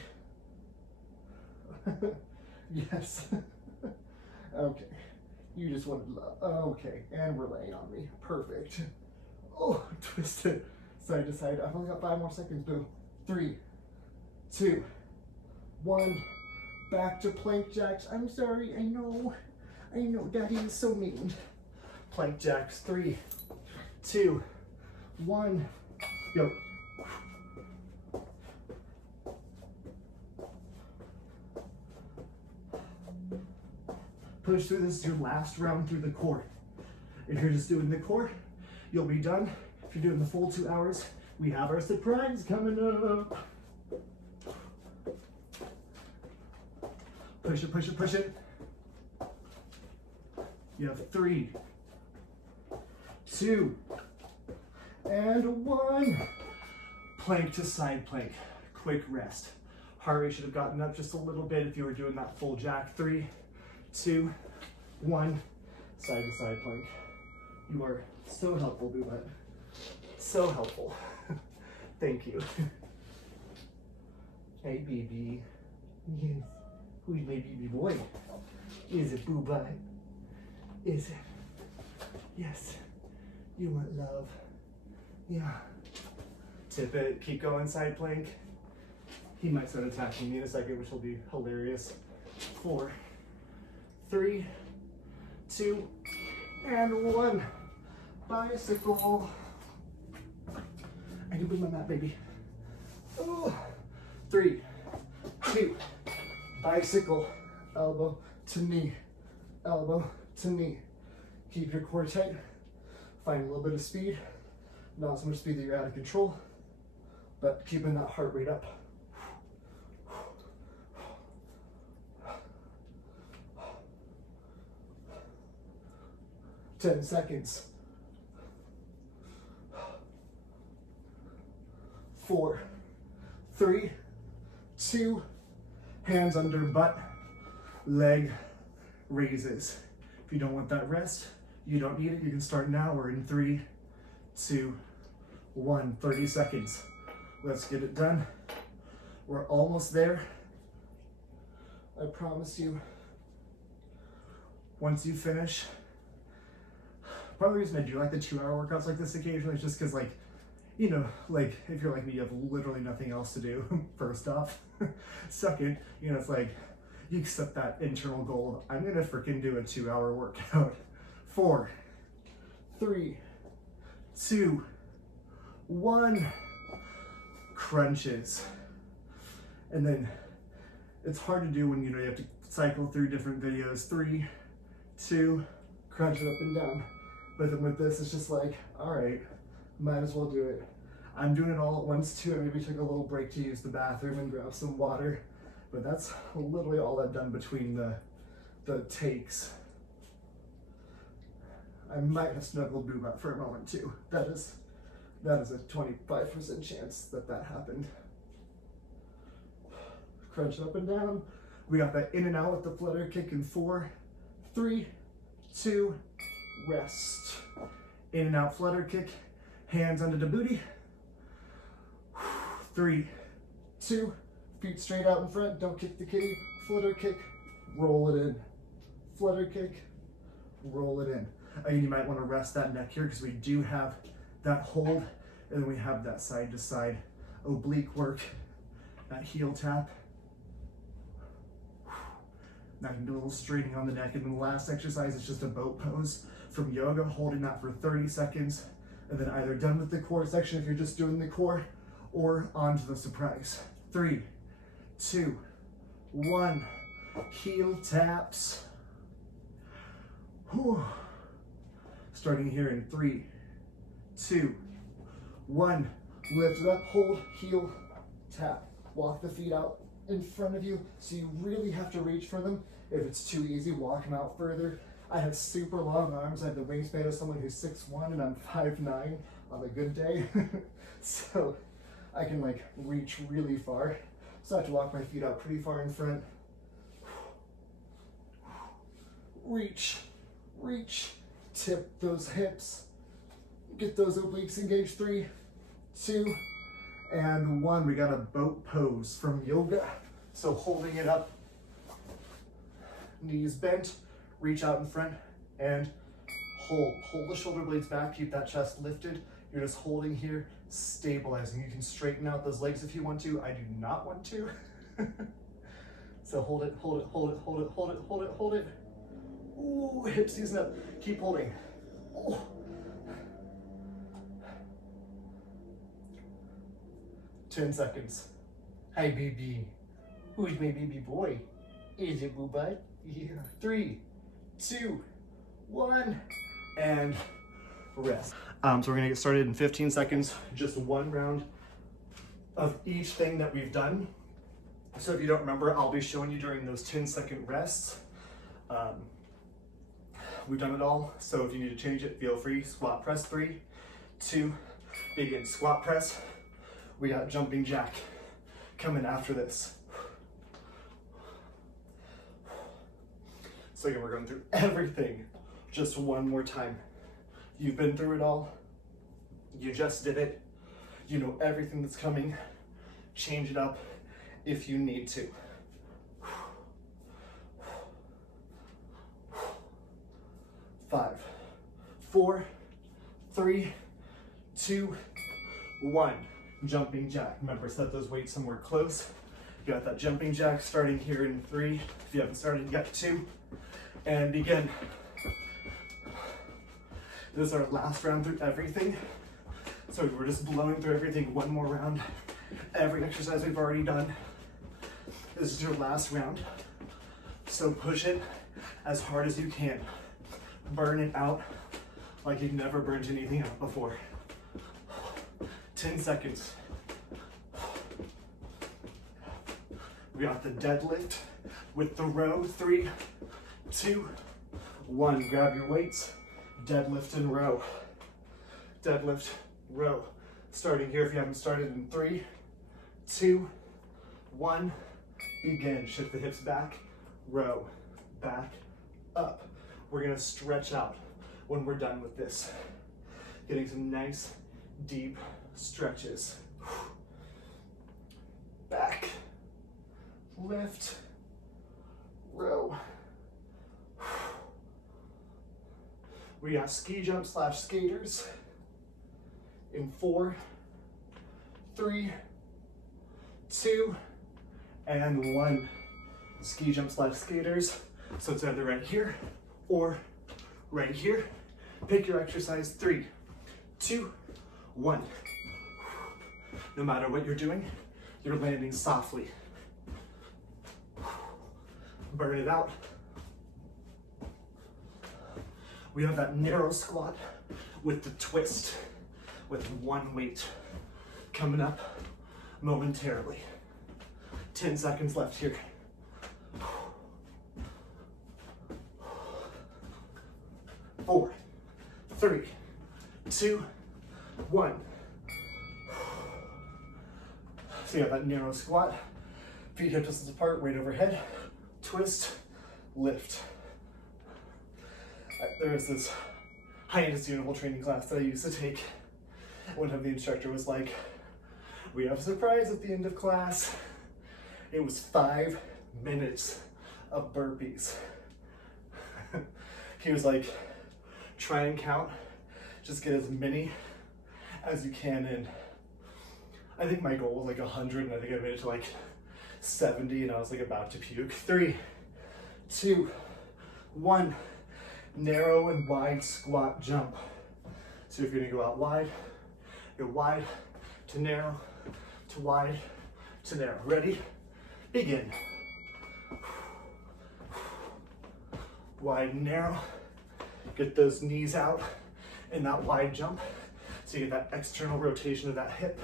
Yes. Okay. You just wanted love. Okay, and we're laying on me. Perfect. Oh, twisted side to side. I've only got 5 more seconds, boo. 3, 2, 1. Back to plank jacks. I'm sorry. I know, Daddy is so mean. Plank jacks. 3, 2, 1. Go. Push through. This is your last round through the core. If you're just doing the core, you'll be done. If you're doing the full 2 hours, We have our surprise coming up. Push it, push it, push it. You have 3, 2, and 1. Plank to side plank. Quick rest. Heart rate should have gotten up just a little bit if you were doing that full jack. 3, 2, 1. Side to side plank. You are so helpful, BOOBUTT. So helpful. Thank you. Hey, baby. Yes. Who's my baby boy? Is it BOOBUTT? Is it? Yes. You want love. Yeah. Tip it. Keep going, side plank. He might start attacking me in a second, which will be hilarious. 4, 3, 2, and 1. Bicycle. I can move my mat, baby. Oh. 3, 2, bicycle. Elbow to knee. Elbow to knee. Keep your core tight. Find a little bit of speed. Not so much speed that you're out of control, but keeping that heart rate up. 10 seconds. 4, 3, 2, hands under butt, leg raises. If you don't want that rest, you don't need it. You can start now. We're in 3, 2, 1. 30 seconds. Let's get it done. We're almost there. I promise you. Once you finish, part of the reason I do like the 2-hour workouts like this occasionally is just because, like, you know, like if you're like me, you have literally nothing else to do, first off. Second, you know, it's like you set that internal goal of, I'm gonna freaking do a 2-hour workout. 4, 3, 2, 1. Crunches. And then it's hard to do when, you know, you have to cycle through different videos. 3, 2, crunch it up and down. But then with this, it's just like, all right, might as well do it. I'm doing it all at once too. I maybe took a little break to use the bathroom and grab some water, but that's literally all I've done between the takes. I might have snuggled BOOBUTT for a moment too. That is a 25% chance that happened. Crunch it up and down. We got that in and out with the flutter kick in 4, 3, 2, rest. In and out flutter kick, hands under the booty. 3, 2, feet straight out in front, don't kick the kitty. Flutter kick, roll it in. Flutter kick, roll it in. Again, you might want to rest that neck here because we do have that hold, and then we have that side to side oblique work, that heel tap. Now you can do a little straightening on the neck, and then the last exercise is just a boat pose from yoga, holding that for 30 seconds, and then either done with the core section if you're just doing the core, or onto the surprise. 3, 2, 1, heel taps. Whew. Starting here in 3, 2, 1, lift it up, hold, heel, tap. Walk the feet out in front of you, so you really have to reach for them. If it's too easy, walk them out further. I have super long arms. I have the wingspan of someone who's 6'1", and I'm 5'9" on a good day. So I can like reach really far. So I have to walk my feet out pretty far in front. Reach, reach, tip those hips. Get those obliques engaged. 3, 2, and 1. We got a boat pose from yoga. So holding it up, knees bent, reach out in front and hold. Hold the shoulder blades back, keep that chest lifted. You're just holding here, stabilizing. You can straighten out those legs if you want to. I do not want to. So hold it, hold it, hold it, hold it, hold it, hold it, hold it. Ooh, hips using up. Keep holding. Oh. Ten seconds. Hi, baby. Who's my baby boy? Is it BOOBUTT? Yeah. 3, 2, 1, and rest. So we're gonna get started in 15 seconds, just one round of each thing that we've done. So if you don't remember, I'll be showing you during those 10-second rests. We've done it all, so if you need to change it, feel free. Squat press, 3, 2, begin. Squat press. We got jumping jack coming after this. So again, we're going through everything just one more time. You've been through it all. You just did it. You know everything that's coming. Change it up if you need to. 5, 4, 3, 2, 1. Jumping jack. Remember, set those weights somewhere close. You got that jumping jack starting here in 3. If you haven't started yet, 2. And begin. This is our last round through everything. So we're just blowing through everything one more round. Every exercise we've already done. This is your last round. So push it as hard as you can. Burn it out like you've never burned anything out before. 10 seconds. We got the deadlift with the row. 3, 2, 1. Grab your weights. Deadlift and row. Deadlift, row. Starting here if you haven't started in 3, 2, 1. Begin. Shift the hips back. Row. Back. Up. We're gonna stretch out when we're done with this. Getting some nice, deep stretches. Back. Lift. Row. We got ski jump / skaters in 4, 3, 2, and 1. Ski jump / skaters. So it's either right here or right here. Pick your exercise. 3, 2, 1. No matter what you're doing, you're landing softly. Burn it out. We have that narrow squat with the twist with one weight coming up momentarily. 10 seconds left here. 4, 3, 2, 1. So you have that narrow squat, feet hip distance apart, weight overhead, twist, lift. There was this high-intensity interval training class that I used to take. One time the instructor was like, "We have a surprise at the end of class." It was 5 minutes of burpees. He was like, "Try and count, just get as many as you can in." I think my goal was like 100, and I think I made it to like 70, and I was like about to puke. 3, 2, 1. Narrow and wide squat jump. So if you're gonna go out wide, go wide to narrow, to wide to narrow. Ready? Begin. Wide and narrow. Get those knees out in that wide jump. So you get that external rotation of that hip,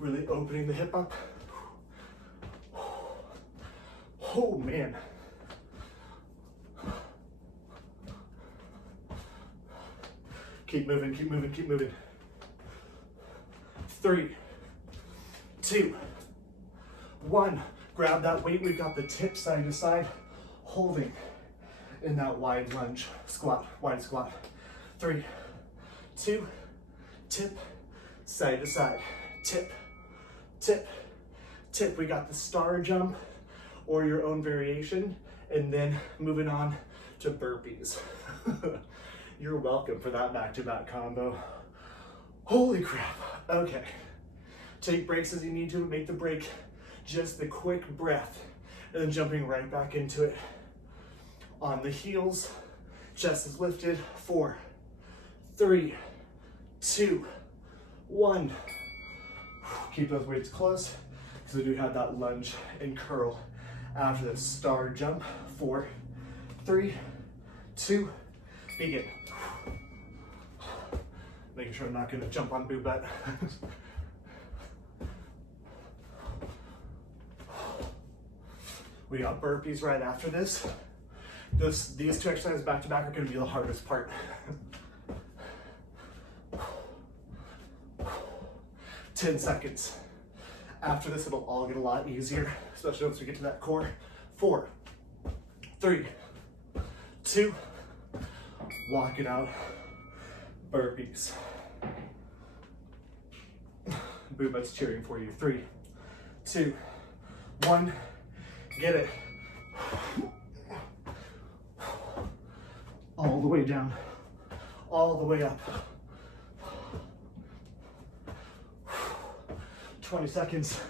really opening the hip up. Oh man. Keep moving, keep moving, keep moving. 3, 2, 1. Grab that weight. We've got the tip side to side, holding in that wide lunge. Squat, wide squat. 3, 2, tip, side to side. Tip, tip, tip. We got the star jump or your own variation, and then moving on to burpees. You're welcome for that back-to-back combo. Holy crap. Okay. Take breaks as you need to. Make the break just the quick breath, and then jumping right back into it. On the heels, chest is lifted. 4, 3, 2, 1. Keep those weights close, because we do have that lunge and curl after the star jump. 4, 3, 2, begin. Making sure I'm not gonna jump on BOOBUTT. We got burpees right after this. These two exercises back to back are gonna be the hardest part. 10 seconds. After this, it'll all get a lot easier, especially once we get to that core. 4, 3, 2, walk it out. Burpees. BOOBUTT's cheering for you. 3, 2, 1, get it. All the way down, all the way up. 20 seconds.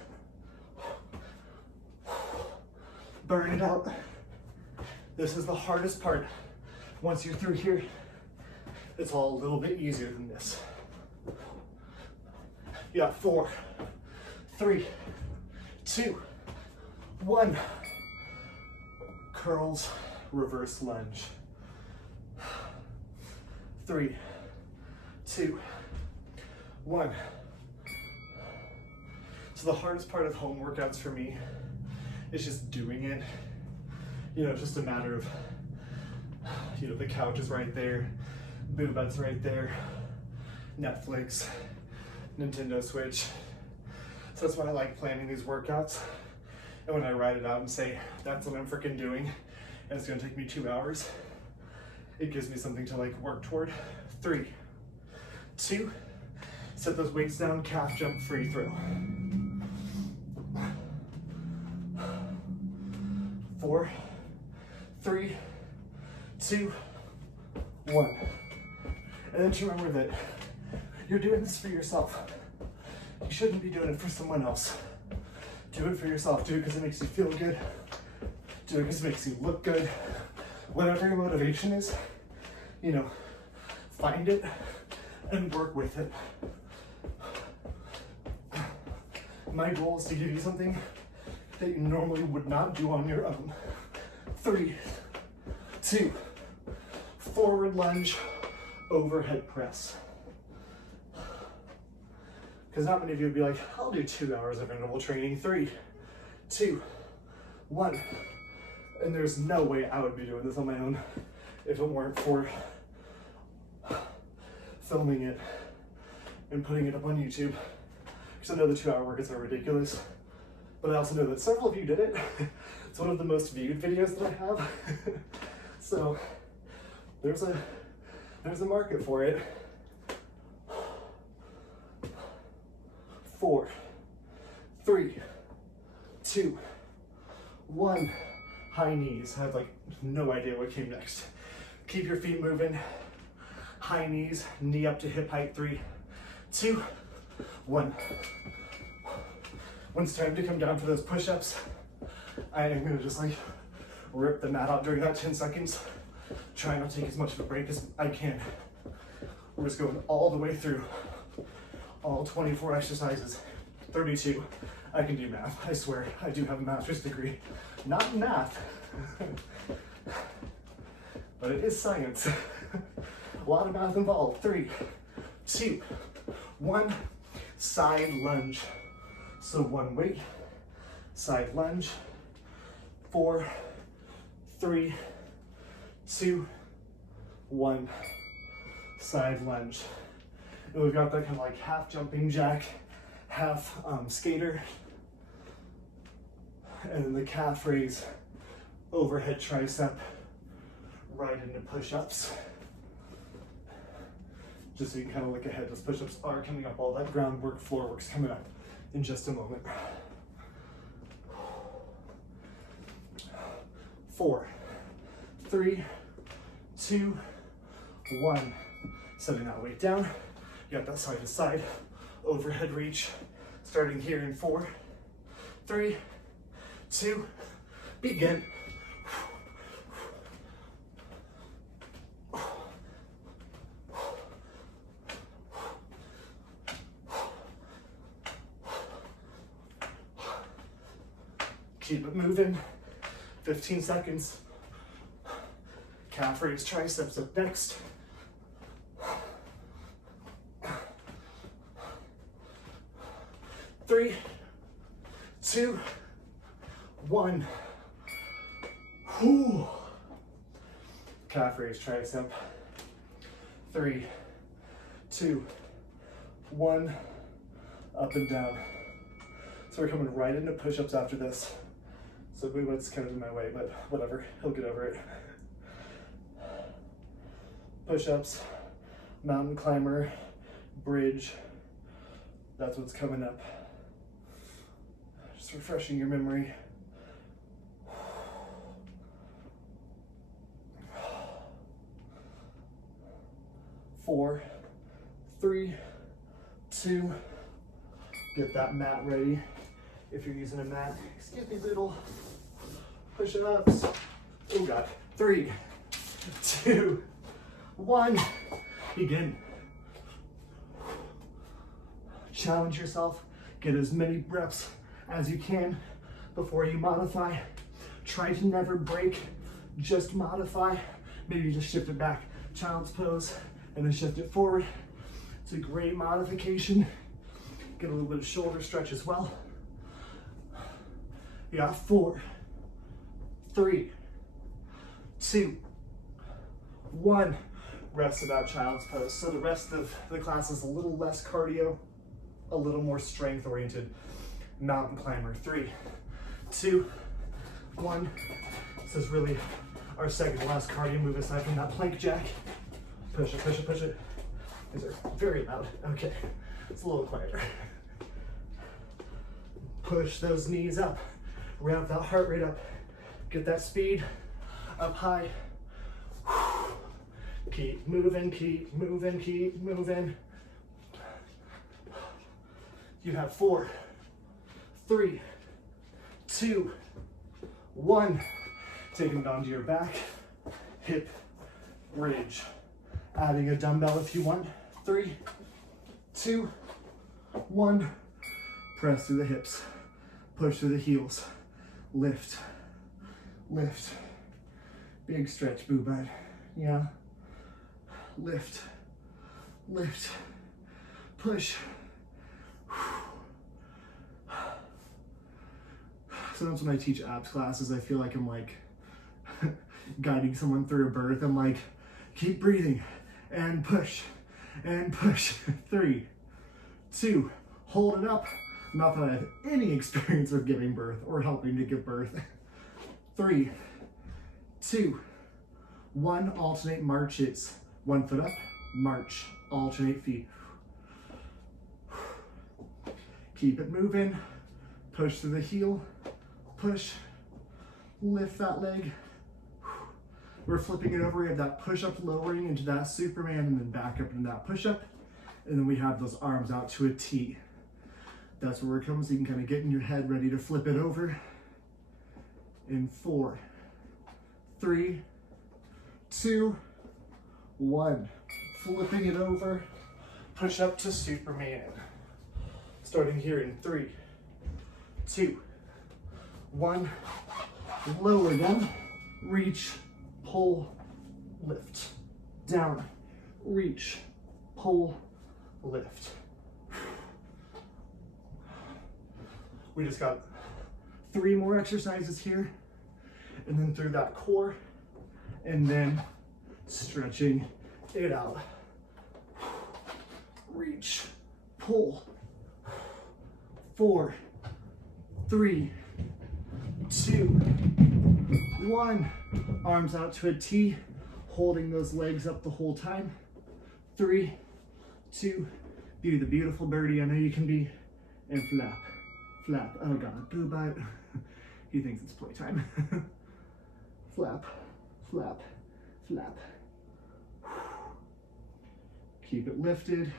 Burn it out. This is the hardest part. Once you're through here, it's all a little bit easier than this. You got 4, 3, 2, 1. Curls, reverse lunge. 3, 2, 1. So the hardest part of home workouts for me is just doing it. You know, it's just a matter of, you know, the couch is right there, BOOBUTT's right there, Netflix, Nintendo Switch. So that's why I like planning these workouts. And when I write it out and say, that's what I'm freaking doing, and it's gonna take me 2 hours, it gives me something to like work toward. 3, 2, set those weights down, calf jump, free throw. 4, 3, 2, 1. And then to remember that you're doing this for yourself. You shouldn't be doing it for someone else. Do it for yourself. Do it because it makes you feel good. Do it because it makes you look good. Whatever your motivation is, you know, find it and work with it. My goal is to give you something that you normally would not do on your own. 3, 2, forward lunge, overhead press. Because not many of you would be like, I'll do 2 hours of interval training. 3, 2, 1. And there's no way I would be doing this on my own if it weren't for filming it and putting it up on YouTube. Because I know the 2-hour workouts are ridiculous, but I also know that several of you did it. It's one of the most viewed videos that I have. So there's a market for it. 4, 3, 2, 1. High knees. I have like no idea what came next. Keep your feet moving. High knees, knee up to hip height. 3, 2, 1. When it's time to come down for those push-ups, I am gonna just like rip the mat out during that 10 seconds. Try not to take as much of a break as I can. We're just going all the way through all 24 exercises. 32. I can do math. I swear, I do have a master's degree. Not in math, but it is science. A lot of math involved. 3, 2, 1. Side lunge. So 1 weight, side lunge. 4, 3, 2, 1. Side lunge. And we've got that kind of like half jumping jack, half skater. And then the calf raise, overhead tricep, right into push-ups. Just so you can kind of look ahead, those push-ups are coming up, all that groundwork, floor work's coming up in just a moment. 4, 3, 2, 1. Setting that weight down. You got that side to side, overhead reach, starting here in 4, 3, 2, begin. Keep it moving. 15 seconds. Calf raise, triceps up next. 3, 2, 1. Whew. Calf raise, tricep. 3, 2, 1. Up and down. So we're coming right into push-ups after this. So BOOBUTT's kind of in my way, but whatever, he'll get over it. Push-ups, mountain climber, bridge. That's what's coming up. Just refreshing your memory. 4, 3, 2. Get that mat ready. If you're using a mat, excuse me, little push-ups. Oh God. 3, 2, 1. Begin. Challenge yourself. Get as many reps as you can before you modify. Try to never break, just modify. Maybe just shift it back, child's pose, and then shift it forward. It's a great modification. Get a little bit of shoulder stretch as well. You got 4, 3, 2, 1. Rest of that child's pose. So the rest of the class is a little less cardio, a little more strength oriented. Mountain climber. 3, 2, 1. This is really our second to last cardio move aside from that plank jack. Push it, push it, push it. These are very loud. Okay, it's a little quieter. Push those knees up. Ramp that heart rate up. Get that speed up high. Keep moving, keep moving, keep moving. You have 4, 3, 2, 1. Taking it onto your back. Hip bridge. Adding a dumbbell if you want. 3, 2, 1. Press through the hips. Push through the heels. Lift. Lift. Big stretch, BOOBUTT. Yeah. Lift. Lift. Push. Sometimes when I teach abs classes, I feel like I'm like guiding someone through a birth. I'm like, keep breathing and push and push. 3, 2, hold it up. Not that I have any experience of giving birth or helping to give birth. 3, 2, 1. Alternate marches. 1 foot up, march, alternate feet. Keep it moving. Push through the heel. Push. Lift that leg. We're flipping it over. We have that push-up lowering into that Superman and then back up into that push-up. And then we have those arms out to a T. That's where it comes. So you can kind of get in your head ready to flip it over. In 4, 3, 2, 1. Flipping it over. Push up to Superman. Starting here in 3, 2, 1. Lower down. Reach. Pull. Lift. Down. Reach. Pull. Lift. We just got 3 more exercises here, and then through that core, and then stretching it out. Reach, pull. 4, 3, 2, 1. Arms out to a T, holding those legs up the whole time. 3, 2, be the beautiful birdie I know you can be, and flap. Flap. Oh God, BOOBUTT. He thinks it's playtime. Flap, flap, flap. Keep it lifted.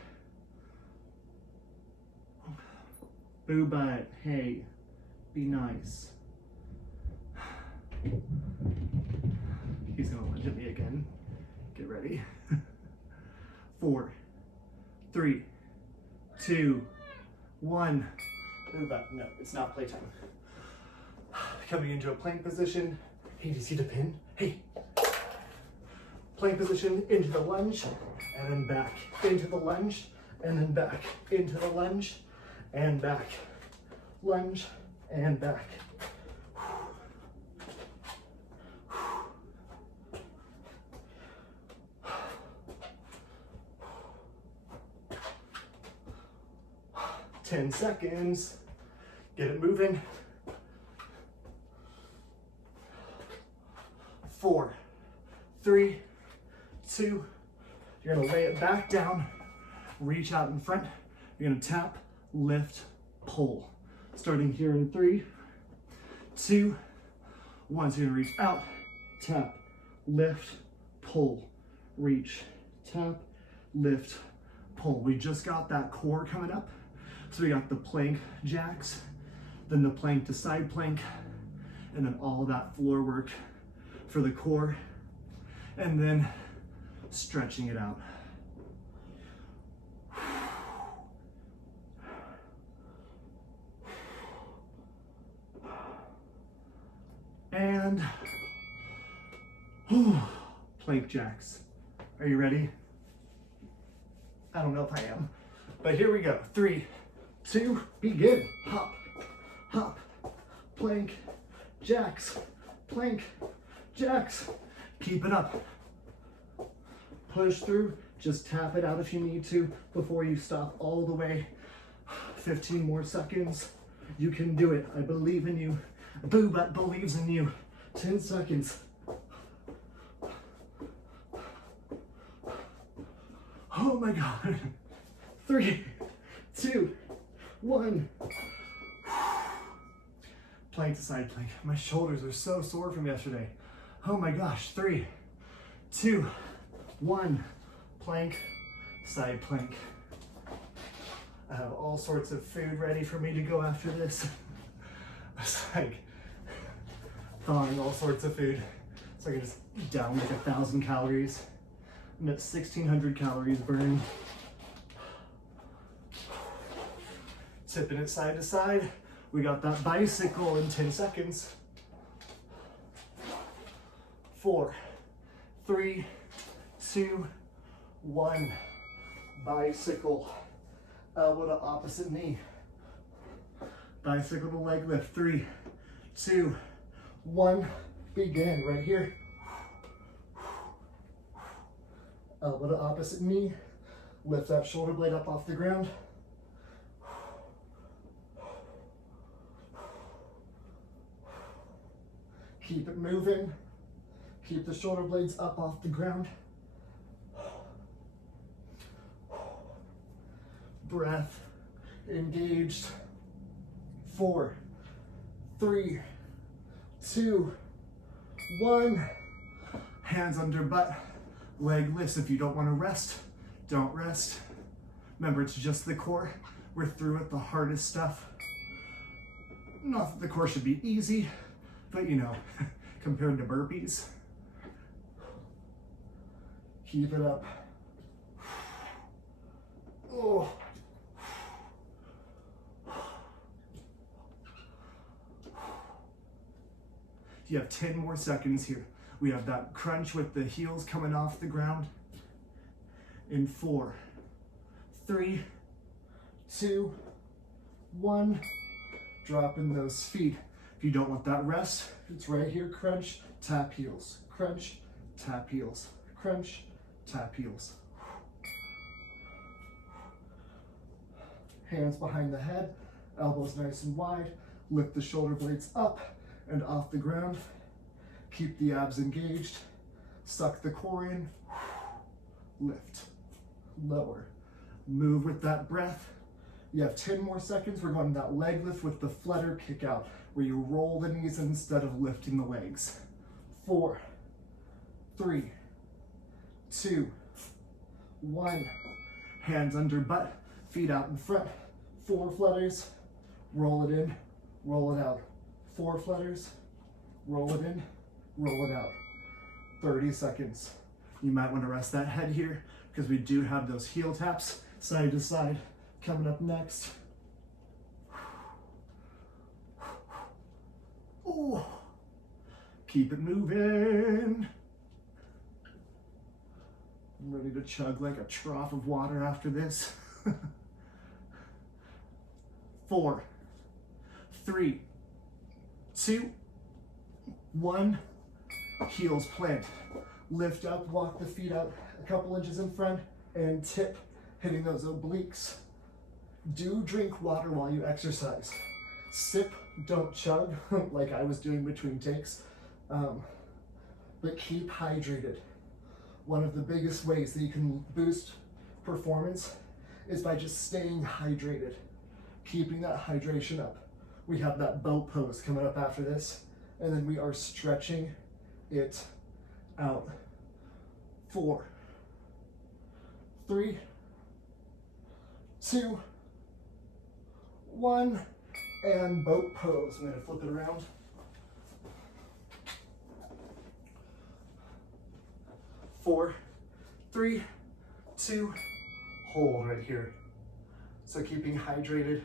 BOOBUTT, hey, be nice. He's gonna lunge at me again. Get ready. 4, 3, 2, 1. BOOBUTT, no, it's not playtime. Coming into a plank position. Hey, do you see the pin? Hey. Plank position, into the lunge, and then back. Into the lunge, and then back. Into the lunge, and back. lunge, and back. 10 seconds. Get it moving. 4, 3, 2. You're gonna lay it back down, reach out in front. You're gonna tap, lift, pull. Starting here in 3, 2, 1. So you're gonna reach out, tap, lift, pull, reach, tap, lift, pull. We just got that core coming up. So we got the plank jacks, then the plank to side plank, and then all of that floor work for the core, and then stretching it out. And plank jacks. Are you ready? I don't know if I am, but here we go. 3, 2, begin. Hop, hop, plank, jacks, plank, jacks. Keep it up. Push through, just tap it out if you need to before you stop all the way. 15 more seconds. You can do it. I believe in you. BOOBUTT believes in you. 10 seconds. Oh my God. 3, 2, 1. Plank to side plank. My shoulders are so sore from yesterday. Oh my gosh. 3, 2, 1. Plank, side plank. I have all sorts of food ready for me to go after this. It's like thawing all sorts of food. So I can just down like 1,000 calories. I'm at 1,600 calories burned. Tipping it side to side. We got that bicycle in 10 seconds. 4, 3, 2, 1. Bicycle. Elbow to opposite knee. Bicycle to leg lift. 3, 2, 1. Begin right here. Elbow to opposite knee. Lift that shoulder blade up off the ground. Keep it moving. Keep the shoulder blades up off the ground. Breath engaged. 4, 3, 2, 1. Hands under butt. Leg lifts. If you don't want to rest, don't rest. Remember, it's just the core. We're through it, the hardest stuff. Not that the core should be easy, but you know, compared to burpees. Keep it up. Oh. You have 10 more seconds here. We have that crunch with the heels coming off the ground. In 4, 3, 2, 1. Dropping those feet. If you don't want that rest, it's right here. Crunch, tap heels. Crunch, tap heels. Crunch, tap heels. Hands behind the head. Elbows nice and wide. Lift the shoulder blades up and off the ground. Keep the abs engaged. Suck the core in. Lift. Lower. Move with that breath. You have 10 more seconds. We're going to that leg lift with the flutter kick out, where you roll the knees instead of lifting the legs. 4, 3, 2, 1. Hands under butt, feet out in front. 4 flutters. Roll it in, roll it out. 4 flutters. Roll it in, roll it out. 30 seconds. You might want to rest that head here because we do have those heel taps side to side coming up next. Ooh. Keep it moving. I'm ready to chug like a trough of water after this. 4, 3, 2, 1. Heels plant. Lift up, walk the feet out a couple inches in front, and tip, hitting those obliques. Do drink water while you exercise. Sip, don't chug, like I was doing between takes, but keep hydrated. One of the biggest ways that you can boost performance is by just staying hydrated, keeping that hydration up. We have that boat pose coming up after this, and then we are stretching it out. 4, 3, 2, 1, and boat pose. I'm going to flip it around. 4, 3, 2, hold right here. So keeping hydrated,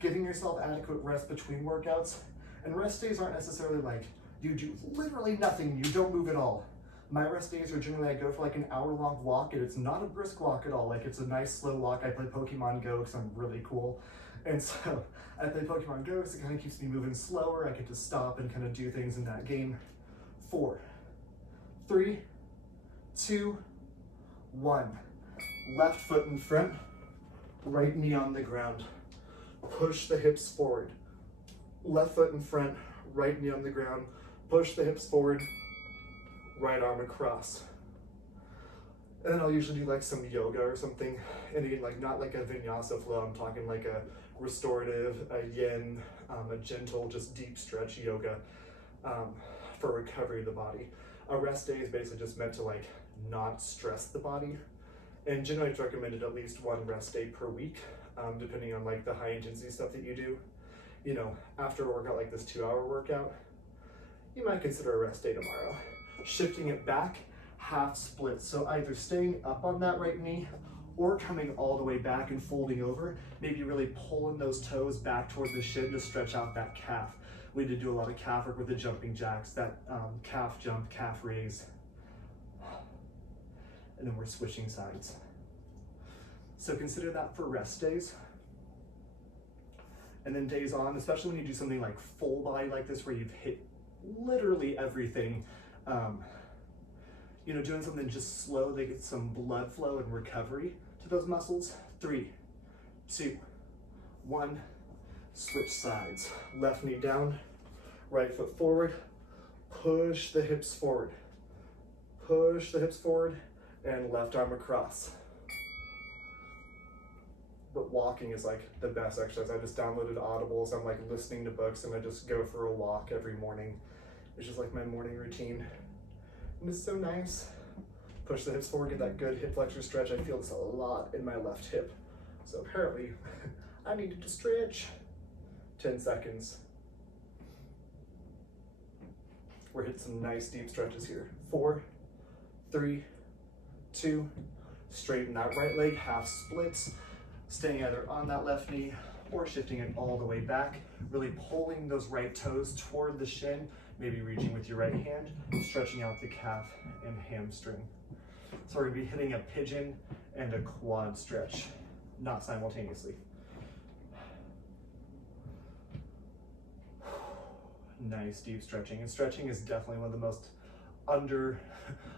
giving yourself adequate rest between workouts. And rest days aren't necessarily like you do literally nothing, you don't move at all. My rest days are generally I go for like an hour-long walk, and it's not a brisk walk at all. Like, it's a nice slow walk. I play Pokemon Go because I'm really cool. And so I play Pokemon Go because it kind of keeps me moving slower. I get to stop and kind of do things in that game. 4, 3, 2, 1. Left foot in front, right knee on the ground. Push the hips forward. Left foot in front, right knee on the ground. Push the hips forward, right arm across. And then I'll usually do like some yoga or something. And again, like not like a vinyasa flow, I'm talking like a restorative, a yin, a gentle, just deep stretch yoga for recovery of the body. A rest day is basically just meant to like not stress the body. And generally it's recommended at least 1 rest day per week, depending on like the high intensity stuff that you do. You know, after a workout like this 2-hour workout, you might consider a rest day tomorrow. Shifting it back, half split. So either staying up on that right knee or coming all the way back and folding over, maybe really pulling those toes back towards the shin to stretch out that calf. We did do a lot of calf work with the jumping jacks, that calf jump, calf raise. And then we're switching sides. So consider that for rest days. And then days on, especially when you do something like full body like this, where you've hit literally everything, you know, doing something just slow, they get some blood flow and recovery to those muscles. 3, 2, 1, switch sides. Left knee down, right foot forward, push the hips forward. Push the hips forward, and left arm across. But walking is like the best exercise. I just downloaded Audibles. I'm like listening to books, and I just go for a walk every morning. It's just like my morning routine. And it's so nice. Push the hips forward, get that good hip flexor stretch. I feel this a lot in my left hip. So apparently I needed to stretch. 10 seconds. We're hitting some nice deep stretches here. 4, 3, 2, straighten that right leg, half splits. Staying either on that left knee or shifting it all the way back, really pulling those right toes toward the shin, maybe reaching with your right hand, stretching out the calf and hamstring. So we're gonna be hitting a pigeon and a quad stretch, not simultaneously. Nice deep stretching. And stretching is definitely one of the most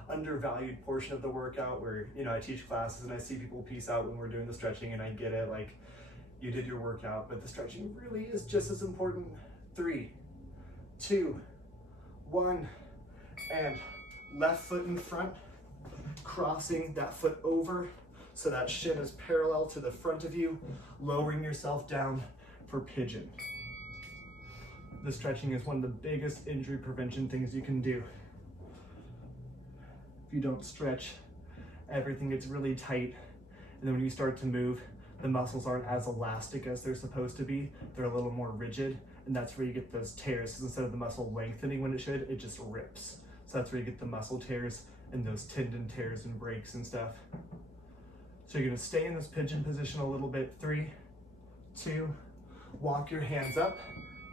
undervalued portion of the workout, where, you know, I teach classes and I see people peace out when we're doing the stretching, and I get it, like, you did your workout, but the stretching really is just as important. 3, 2, 1, and left foot in front, crossing that foot over so that shin is parallel to the front of you, lowering yourself down for pigeon. The stretching is one of the biggest injury prevention things you can do. If you don't stretch, everything gets really tight, and then when you start to move, the muscles aren't as elastic as they're supposed to be. They're a little more rigid, and that's where you get those tears. Instead of the muscle lengthening when it should, it just rips. So that's where you get the muscle tears and those tendon tears and breaks and stuff. So you're gonna stay in this pigeon position a little bit. 3, 2, walk your hands up,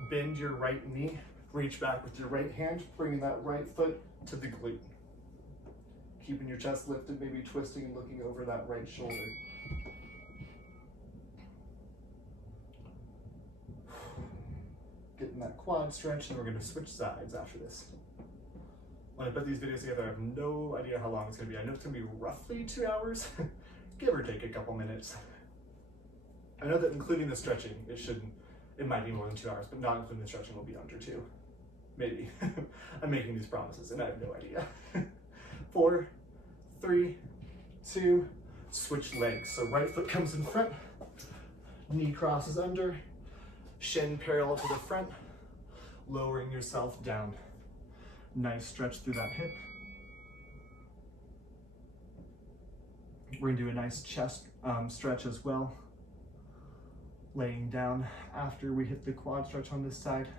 bend your right knee, reach back with your right hand, bringing that right foot to the glute. Keeping your chest lifted, maybe twisting and looking over that right shoulder. Getting that quad stretch, and we're gonna switch sides after this. When I put these videos together, I have no idea how long it's gonna be. I know it's gonna be roughly 2 hours, give or take a couple minutes. I know that including the stretching, it might be more than 2 hours, but not including the stretching will be under 2. Maybe. I'm making these promises and I have no idea. 4, 3, 2, switch legs. So right foot comes in front, knee crosses under, shin parallel to the front, lowering yourself down. Nice stretch through that hip. We're gonna do a nice chest stretch as well. Laying down after we hit the quad stretch on this side.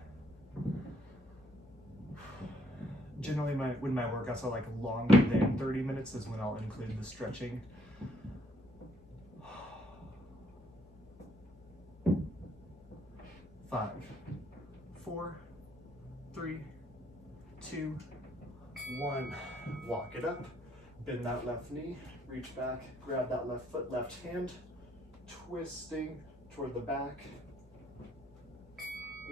Generally, when my workouts are like longer than 30 minutes is when I'll include the stretching. 5, 4, 3, 2, 1. Walk it up, bend that left knee, reach back, grab that left foot, left hand, twisting toward the back.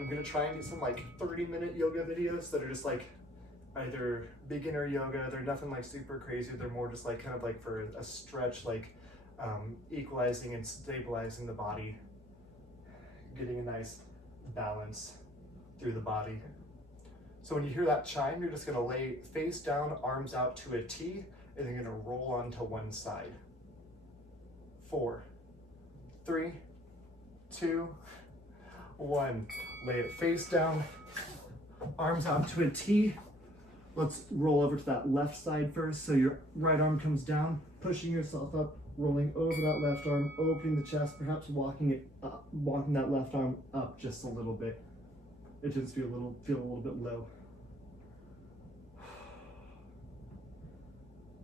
I'm gonna try and do some like 30-minute yoga videos that are just like either beginner yoga, they're nothing like super crazy, they're more just like kind of like for a stretch, like equalizing and stabilizing the body, getting a nice balance through the body. So when you hear that chime, you're just gonna lay face down, arms out to a T, and then you're gonna roll onto one side. 4, 3, 2, 1. Lay it face down, arms out to a T. Let's roll over to that left side first. So your right arm comes down, pushing yourself up, rolling over that left arm, opening the chest, perhaps walking it up, walking that left arm up just a little bit. It just feel a little bit low.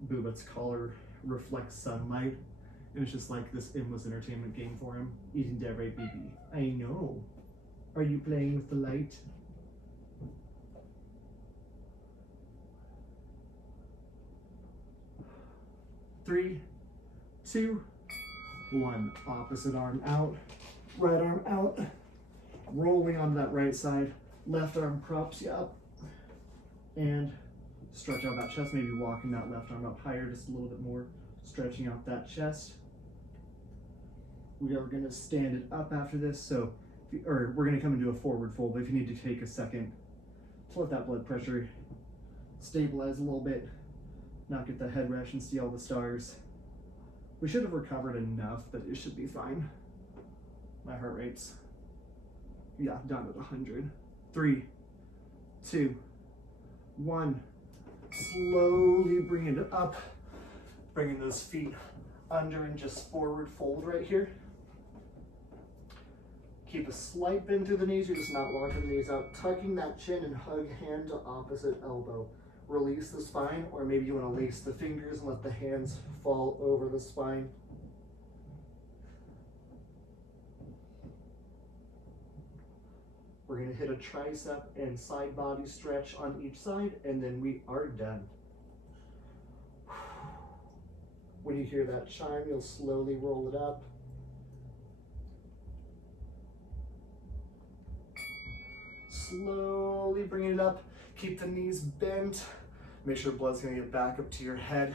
BOOBUTT's collar reflects sunlight, and it's just like this endless entertainment game for him. Isn't that right, baby? I know. Are you playing with the light? Three, 2, 1. Opposite arm out, right arm out, rolling onto that right side, left arm props you up, and stretch out that chest, maybe walking that left arm up higher just a little bit more, stretching out that chest. We are gonna stand it up after this, so, or we're gonna come into a forward fold, but if you need to take a second to let that blood pressure stabilize a little bit, not get the head rush and see all the stars. We should have recovered enough that it should be fine. My heart rate's, yeah, down at 100. 3, 2, 1. Slowly bring it up, bringing those feet under and just forward fold right here. Keep a slight bend through the knees, you're just not launching the knees out, tucking that chin and hug hand to opposite elbow. Release the spine, or maybe you want to lace the fingers and let the hands fall over the spine. We're going to hit a tricep and side body stretch on each side, and then we are done. When you hear that chime, you'll slowly roll it up. Slowly bring it up. Keep the knees bent. Make sure blood's gonna get back up to your head.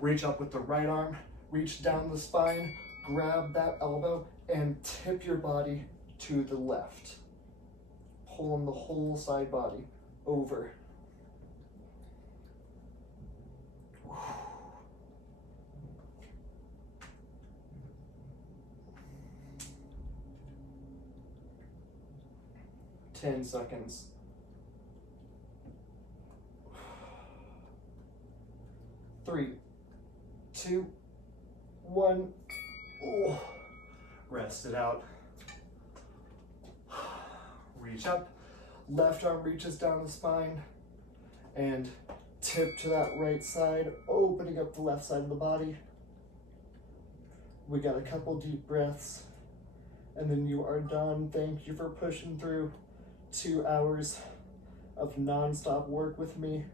Reach up with the right arm, reach down the spine, grab that elbow, and tip your body to the left. Pulling the whole side body over. Ten seconds. 3, 2, 1. Oh. Rest it out. Reach up. Left arm reaches down the spine and tip to that right side, opening up the left side of the body. We got a couple deep breaths and then you are done. Thank you for pushing through 2 hours of non-stop work with me.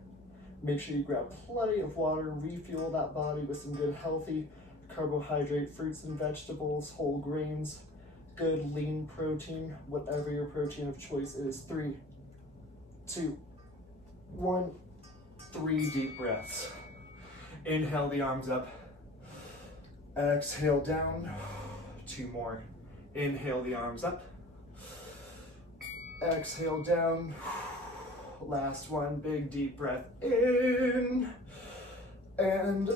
Make sure you grab plenty of water, refuel that body with some good healthy carbohydrate, fruits and vegetables, whole grains, good lean protein, whatever your protein of choice is. 3, 2, 1. 3 deep breaths. Inhale the arms up. Exhale down. 2 more. Inhale the arms up. Exhale down. Last one, big deep breath in. And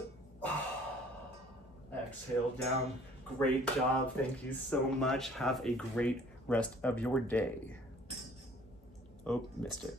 exhale down. Great job. Thank you so much. Have a great rest of your day. Oh, missed it.